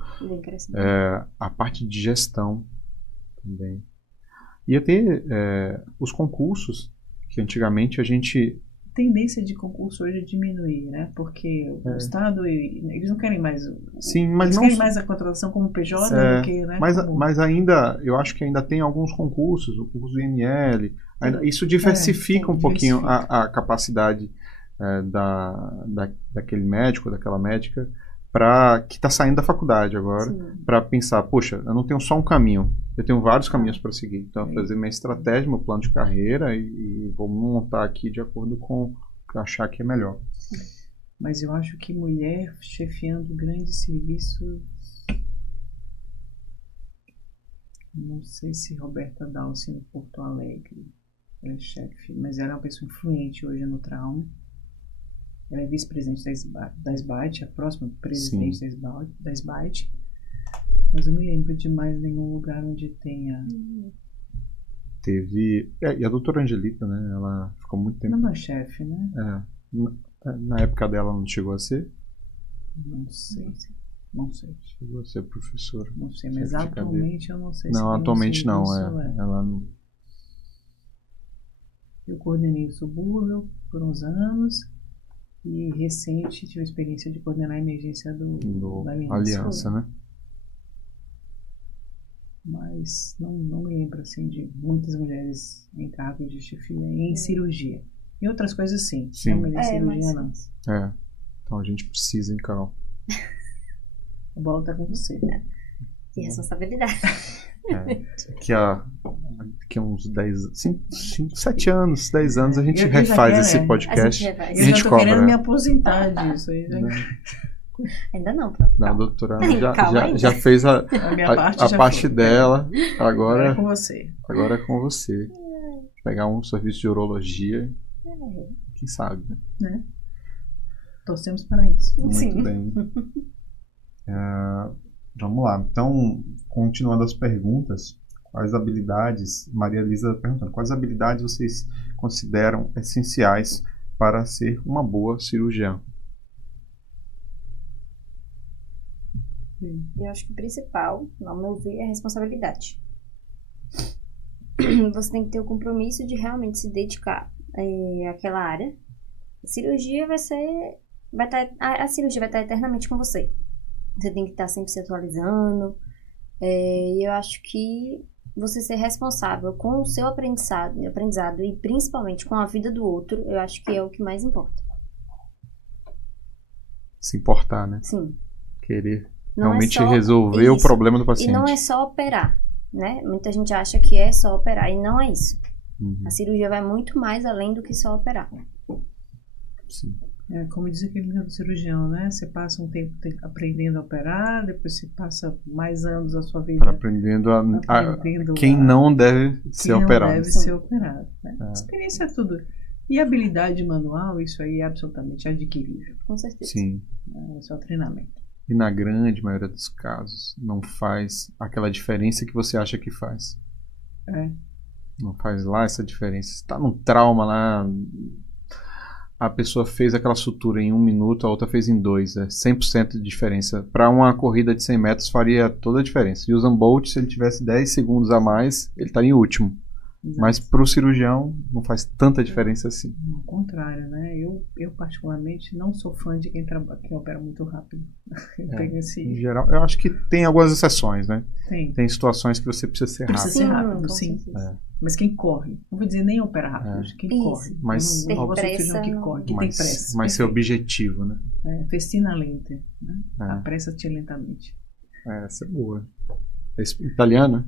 A parte de gestão também. E até os concursos, que antigamente a gente... Tendência de concurso hoje é diminuir, né? Porque o Estado, eles não querem mais... Sim, mas eles não... querem mais a contratação como PJ do que... Né, mas ainda, eu acho que ainda tem alguns concursos, o concurso do IML, isso diversifica um pouquinho a capacidade daquele médico, daquela médica, que está saindo da faculdade agora, para pensar, poxa, eu não tenho só um caminho, eu tenho vários caminhos para seguir. Então, eu vou fazer minha estratégia, meu plano de carreira e vou montar aqui de acordo com o que eu achar que é melhor. Mas eu acho que mulher chefiando grandes serviços... Não sei se Roberta Dalci no Porto Alegre é chefe, mas ela é uma pessoa influente hoje no trauma. Ela é vice-presidente da SBAT, a próxima presidente da SBAT. Mas eu não me lembro de mais nenhum lugar onde tenha teve... E a doutora Angelita, né? Ela ficou muito tempo... Não é chefe, né? Na época dela não chegou a ser? Não sei. Não sei. Chegou a ser professora. Não sei, mas Chefe de cadeira. atualmente eu não sei se Não, tem atualmente não. serviço, Ela não... Eu coordenei o subúrbio por uns anos e recente tive a experiência de coordenar a emergência da Aliança, né? Mas não me lembro assim de muitas mulheres em cargo de chefia em cirurgia. Em outras coisas sim. Sim. Não, mas em cirurgia não. Então a gente precisa, hein, Carol? A bola tá com você. Que responsabilidade. Daqui a uns 7 anos, 10 anos, a gente Eu já refaz quero, esse A podcast. gente refaz. E a gente Eu já tô cobra. querendo me aposentar disso. Aí já... Ainda não, prof. Não, a doutora Calma ainda. já fez a minha parte já parte foi. dela. Agora é Agora com você. é com você. Pegar um serviço de urologia, quem sabe, né? Torcemos para isso. Muito Sim. bem. Vamos lá. Então, continuando as perguntas, quais habilidades, Maria Elisa perguntando, quais habilidades vocês consideram essenciais para ser uma boa cirurgiã? Eu acho que o principal, ao meu ver, é a responsabilidade. Você tem que ter o compromisso de realmente se dedicar àquela área. A cirurgia a cirurgia vai estar eternamente com você. Você tem que estar sempre se atualizando. E eu acho que você ser responsável com o seu aprendizado e principalmente com a vida do outro, eu acho que é o que mais importa. Se importar, né? Sim. Querer Não realmente é só resolver o isso. problema do paciente. E não é só operar, né? Muita gente acha que é só operar e não é isso. Uhum. A cirurgia vai muito mais além do que só operar. Sim. Como diz aquele cirurgião, né? Você passa um tempo aprendendo a operar, depois você passa mais anos da sua vida Aprendendo aprendendo quem não deve ser quem operado. não deve ser operado. Né? Experiência é tudo. E habilidade manual, isso aí é absolutamente adquirível. Com certeza. Sim. É só treinamento. E na grande maioria dos casos, não faz aquela diferença que você acha que faz. Não faz lá essa diferença. Você tá num trauma lá, a pessoa fez aquela sutura em 1 minuto, a outra fez em 2. É 100% de diferença. Para uma corrida de 100 metros faria toda a diferença. E o Usain Bolt, se ele tivesse 10 segundos a mais, ele estaria em último. Exato. Mas para o cirurgião não faz tanta diferença assim. Ao contrário, né? Eu particularmente não sou fã de quem opera muito rápido. Eu pego Em geral, eu acho que tem algumas exceções, né? Tem Situações que você precisa ser Precisa rápido. ser rápido, com sim. certeza. Mas quem corre, não vou dizer nem opera rápido, quem Isso. corre. Mas eu não gosto de pressa, cirurgião que corre, que tem pressa. Mas ser Perfeito. objetivo, né? Festina lenta, né? É. Apressa-te lentamente. Essa é boa. Italiano?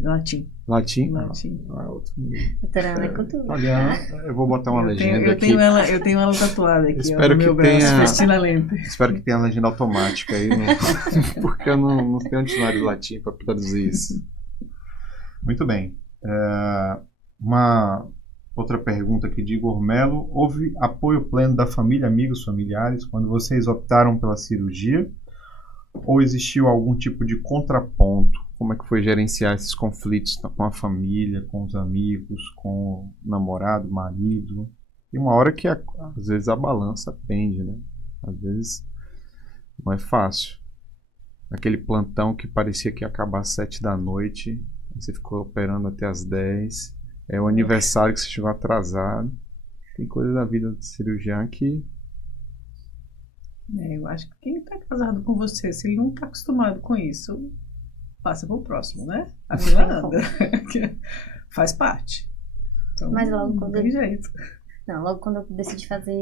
Latim. Latim? Latim. Outro nível. Doutora Ana Couture. Italiano, eu vou botar uma legenda aqui. Eu tenho ela tatuada aqui, Espero no que meu braço, tenha- Festina lenta. Espero que tenha a legenda automática aí, porque eu não tenho um dicionário de latim para traduzir isso. Muito bem. Uma outra pergunta aqui de Igor Melo. Houve apoio pleno da família, amigos, familiares, quando vocês optaram pela cirurgia? Ou existiu algum tipo de contraponto? Como é que foi gerenciar esses conflitos com a família, com os amigos, com o namorado, marido? Tem uma hora que às vezes a balança pende, né? Às vezes não é fácil. Aquele plantão que parecia que ia acabar às 7 da noite, aí você ficou operando até às 10. É o aniversário que você chegou atrasado. Tem coisa da vida de cirurgião que... Eu acho que quem está casado com você, se ele não está acostumado com isso, passa para o próximo, né? A vida anda. Faz parte. Então, Mas logo não quando tem jeito. Não, logo quando eu decidi fazer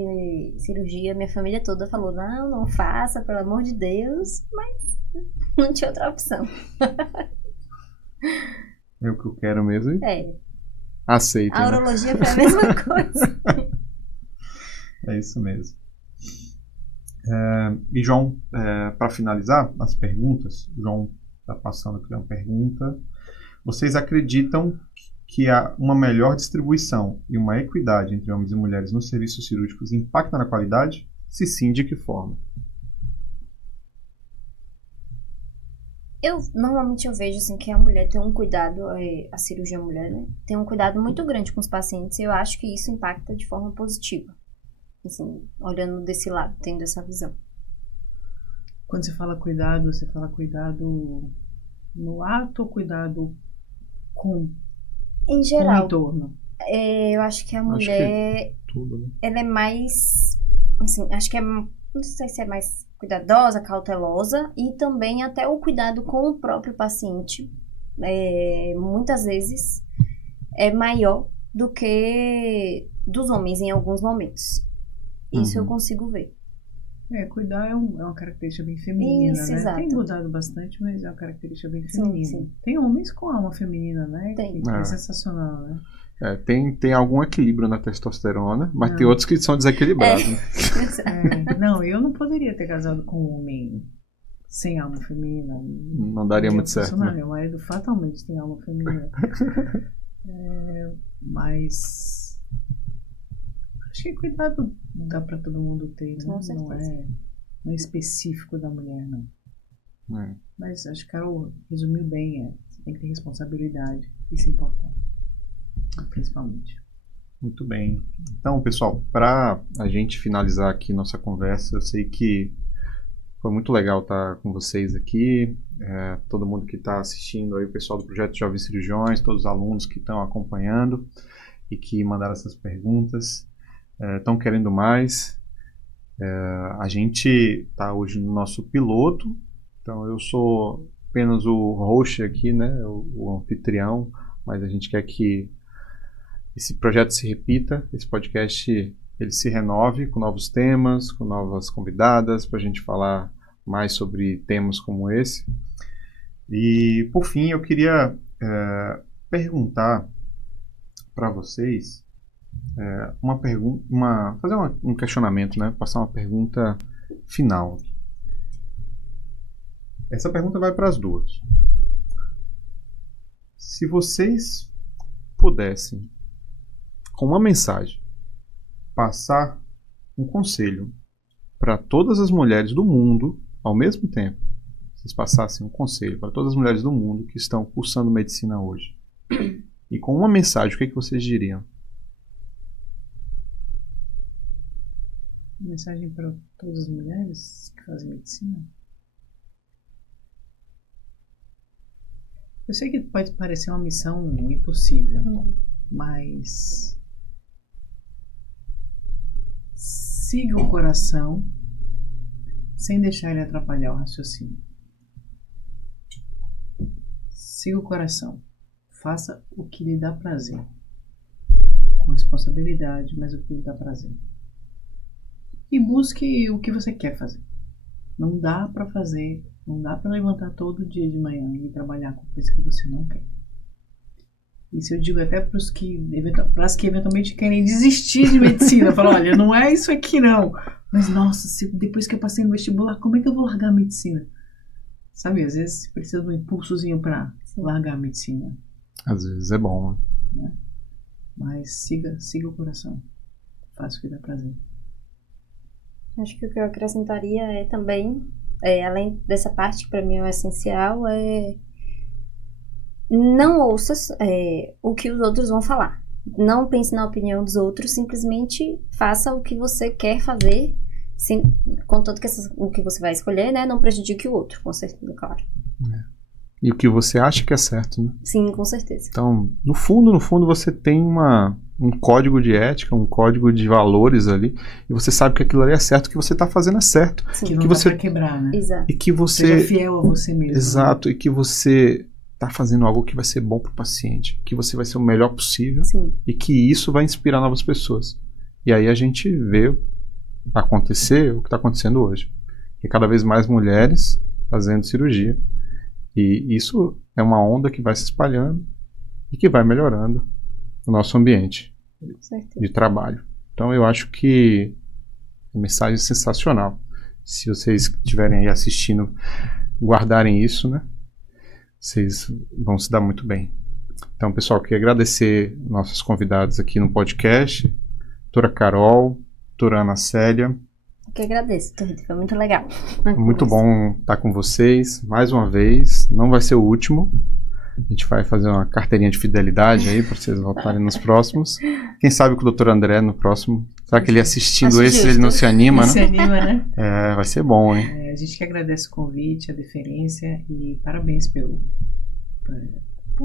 cirurgia, minha família toda falou, não faça, pelo amor de Deus, mas não tinha outra opção. É o que eu quero mesmo e aceito. A né? urologia foi a mesma coisa. É isso mesmo. E João, para finalizar as perguntas, João está passando aqui uma pergunta. Vocês acreditam que há uma melhor distribuição e uma equidade entre homens e mulheres nos serviços cirúrgicos impacta na qualidade? Se sim, de que forma? Normalmente eu vejo assim que a mulher tem um cuidado, a cirurgia mulher, né? Tem um cuidado muito grande com os pacientes e eu acho que isso impacta de forma positiva. Assim, olhando desse lado, tendo essa visão. Quando você fala cuidado no ato ou cuidado com Em o geral, entorno? eu acho que a Acho mulher, Tudo, né? ela é mais, assim, acho que não sei se é mais cuidadosa, cautelosa e também até o cuidado com o próprio paciente, muitas vezes é maior do que dos homens em alguns momentos. Isso eu Uhum. consigo ver. Cuidar é uma característica bem feminina, Isso, né? exato. Tem mudado bastante, mas é uma característica bem Sim, feminina. sim. Tem homens com alma feminina, né? Tem. Que é É. sensacional, né? Tem algum equilíbrio na testosterona, mas Não. tem outros que são desequilibrados. Né? Não, eu não poderia ter casado com um homem sem alma feminina. Não daria muito certo, funcionar. né? Meu marido fatalmente tem alma feminina. Mas acho que cuidado dá pra todo mundo ter, né? Com certeza. Não é específico da mulher, não. É. Mas acho que Carol resumiu bem, você tem que ter responsabilidade e se importar, principalmente. Muito bem. Então, pessoal, para a gente finalizar aqui nossa conversa, eu sei que foi muito legal estar com vocês aqui, todo mundo que está assistindo aí, o pessoal do Projeto Jovens Cirurgiões, todos os alunos que estão acompanhando e que mandaram essas perguntas, estão querendo mais. A gente está hoje no nosso piloto, então eu sou apenas o host aqui, né, o anfitrião, mas a gente quer que esse projeto se repita, esse podcast ele se renove com novos temas, com novas convidadas, para a gente falar mais sobre temas como esse. E, por fim, eu queria perguntar para vocês fazer um questionamento, né? Passar uma pergunta final. Essa pergunta vai para as duas. Se vocês pudessem, com uma mensagem, passar um conselho para todas as mulheres do mundo ao mesmo tempo, vocês passassem um conselho para todas as mulheres do mundo que estão cursando medicina hoje, e com uma mensagem, o que vocês diriam? Mensagem para todas as mulheres que fazem medicina? Eu sei que pode parecer uma missão impossível, mas siga o coração sem deixar ele atrapalhar o raciocínio. Siga o coração. Faça o que lhe dá prazer. Com responsabilidade, mas o que lhe dá prazer. E busque o que você quer fazer. Não dá para fazer, não dá para levantar todo dia de manhã e trabalhar com coisa que você não quer. Isso eu digo até para as que eventualmente querem desistir de medicina. Falam, olha, não é isso aqui não. Mas nossa, depois que eu passei no vestibular, como é que eu vou largar a medicina? Sabe, às vezes você precisa de um impulsozinho para largar a medicina. Às vezes é bom, né? Mas siga o coração. Faça o que dá prazer. Acho que o que eu acrescentaria é também, além dessa parte que para mim é o essencial, não ouça o que os outros vão falar. Não pense na opinião dos outros, simplesmente faça o que você quer fazer, contanto que o que você vai escolher, né, não prejudique o outro, com certeza, claro. E o que você acha que é certo, né? Sim, com certeza. Então, no fundo, você tem um código de ética, um código de valores ali, e você sabe que aquilo ali é certo, que você está fazendo é certo. Sim. Que não que dá você pra quebrar, né? Exato. E que você... Seja fiel a você mesmo. Exato, né? e que você está fazendo algo que vai ser bom para o paciente, que você vai ser o melhor possível. Sim. E que isso vai inspirar novas pessoas. E aí a gente vê acontecer o que está acontecendo hoje. Que cada vez mais mulheres fazendo cirurgia. E isso é uma onda que vai se espalhando e que vai melhorando o nosso ambiente de trabalho. Então eu acho que a mensagem é sensacional. Se vocês estiverem aí assistindo, guardarem isso, né? Vocês vão se dar muito bem. Então, pessoal, queria agradecer nossos convidados aqui no podcast, doutora Carol, doutora Ana Célia. que agradeço, Torrito. Foi muito legal. Muito bom estar com vocês mais uma vez. Não vai ser o último. A gente vai fazer uma carteirinha de fidelidade aí para vocês voltarem nos próximos. Quem sabe com o Dr. André no próximo. Será que ele assistindo Acho esse justo. ele não se anima, Não né? se anima, né? É, vai ser bom, hein? A gente que agradece o convite, a deferência e parabéns por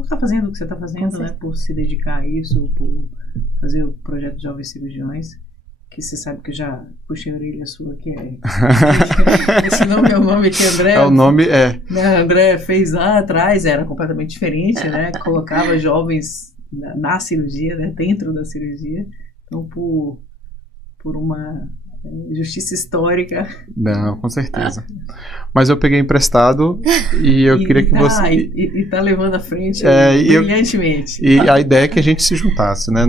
estar fazendo o que você está fazendo, né? Por se dedicar a isso, por fazer o projeto Jovens Cirurgiões, que você sabe que eu já puxei a orelha sua, que é... Esse nome é o nome que André... O nome é... Né, André fez lá atrás, era completamente diferente, né? Colocava jovens na cirurgia, né? Dentro da cirurgia. Então, por uma justiça histórica. Não, com certeza. Mas eu peguei emprestado e eu queria que você... E tá levando à frente brilhantemente. E a ideia é que a gente se juntasse, né?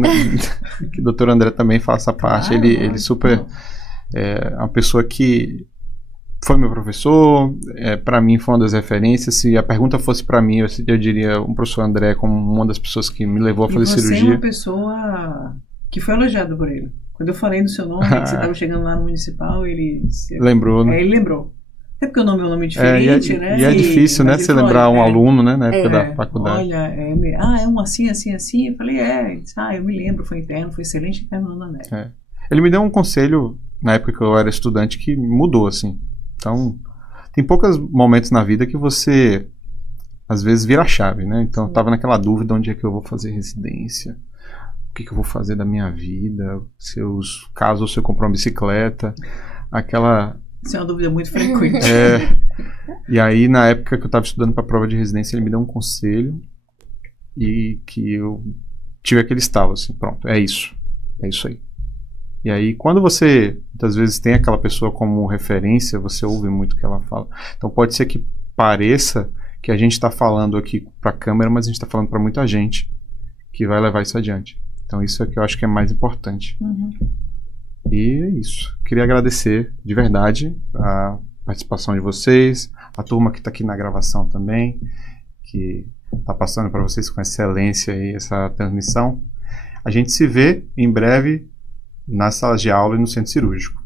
Que o Dr. André também faça parte. Ele super... É uma pessoa que foi meu professor, para mim foi uma das referências. Se a pergunta fosse para mim, eu diria o professor André como uma das pessoas que me levou a fazer cirurgia. Você é uma pessoa que foi elogiada por ele. Quando eu falei do seu nome, que você estava chegando lá no municipal, ele... Lembrou, né? Ele lembrou. Até porque o nome é um nome diferente, né? E é difícil, né? Você lembrar um aluno, né? Na época da faculdade. Olha, é um assim. Eu falei, eu me lembro, foi interno, foi excelente interno na NET. Ele me deu um conselho, na época que eu era estudante, que mudou, assim. Então, tem poucos momentos na vida que você, às vezes, vira a chave, né? Então, eu tava naquela dúvida, onde é que eu vou fazer residência? O que eu vou fazer da minha vida? Se eu comprar uma bicicleta, aquela... Isso é uma dúvida muito frequente. E aí, na época que eu estava estudando para a prova de residência, ele me deu um conselho e que eu tive aquele estalo, assim, pronto, é isso aí. E aí, quando você, muitas vezes, tem aquela pessoa como referência, você ouve muito o que ela fala. Então, pode ser que pareça que a gente está falando aqui para a câmera, mas a gente está falando para muita gente que vai levar isso adiante. Então, isso é que eu acho que é mais importante. Uhum. E é isso. Queria agradecer de verdade a participação de vocês, a turma que está aqui na gravação também, que está passando para vocês com excelência aí essa transmissão. A gente se vê em breve nas salas de aula e no centro cirúrgico.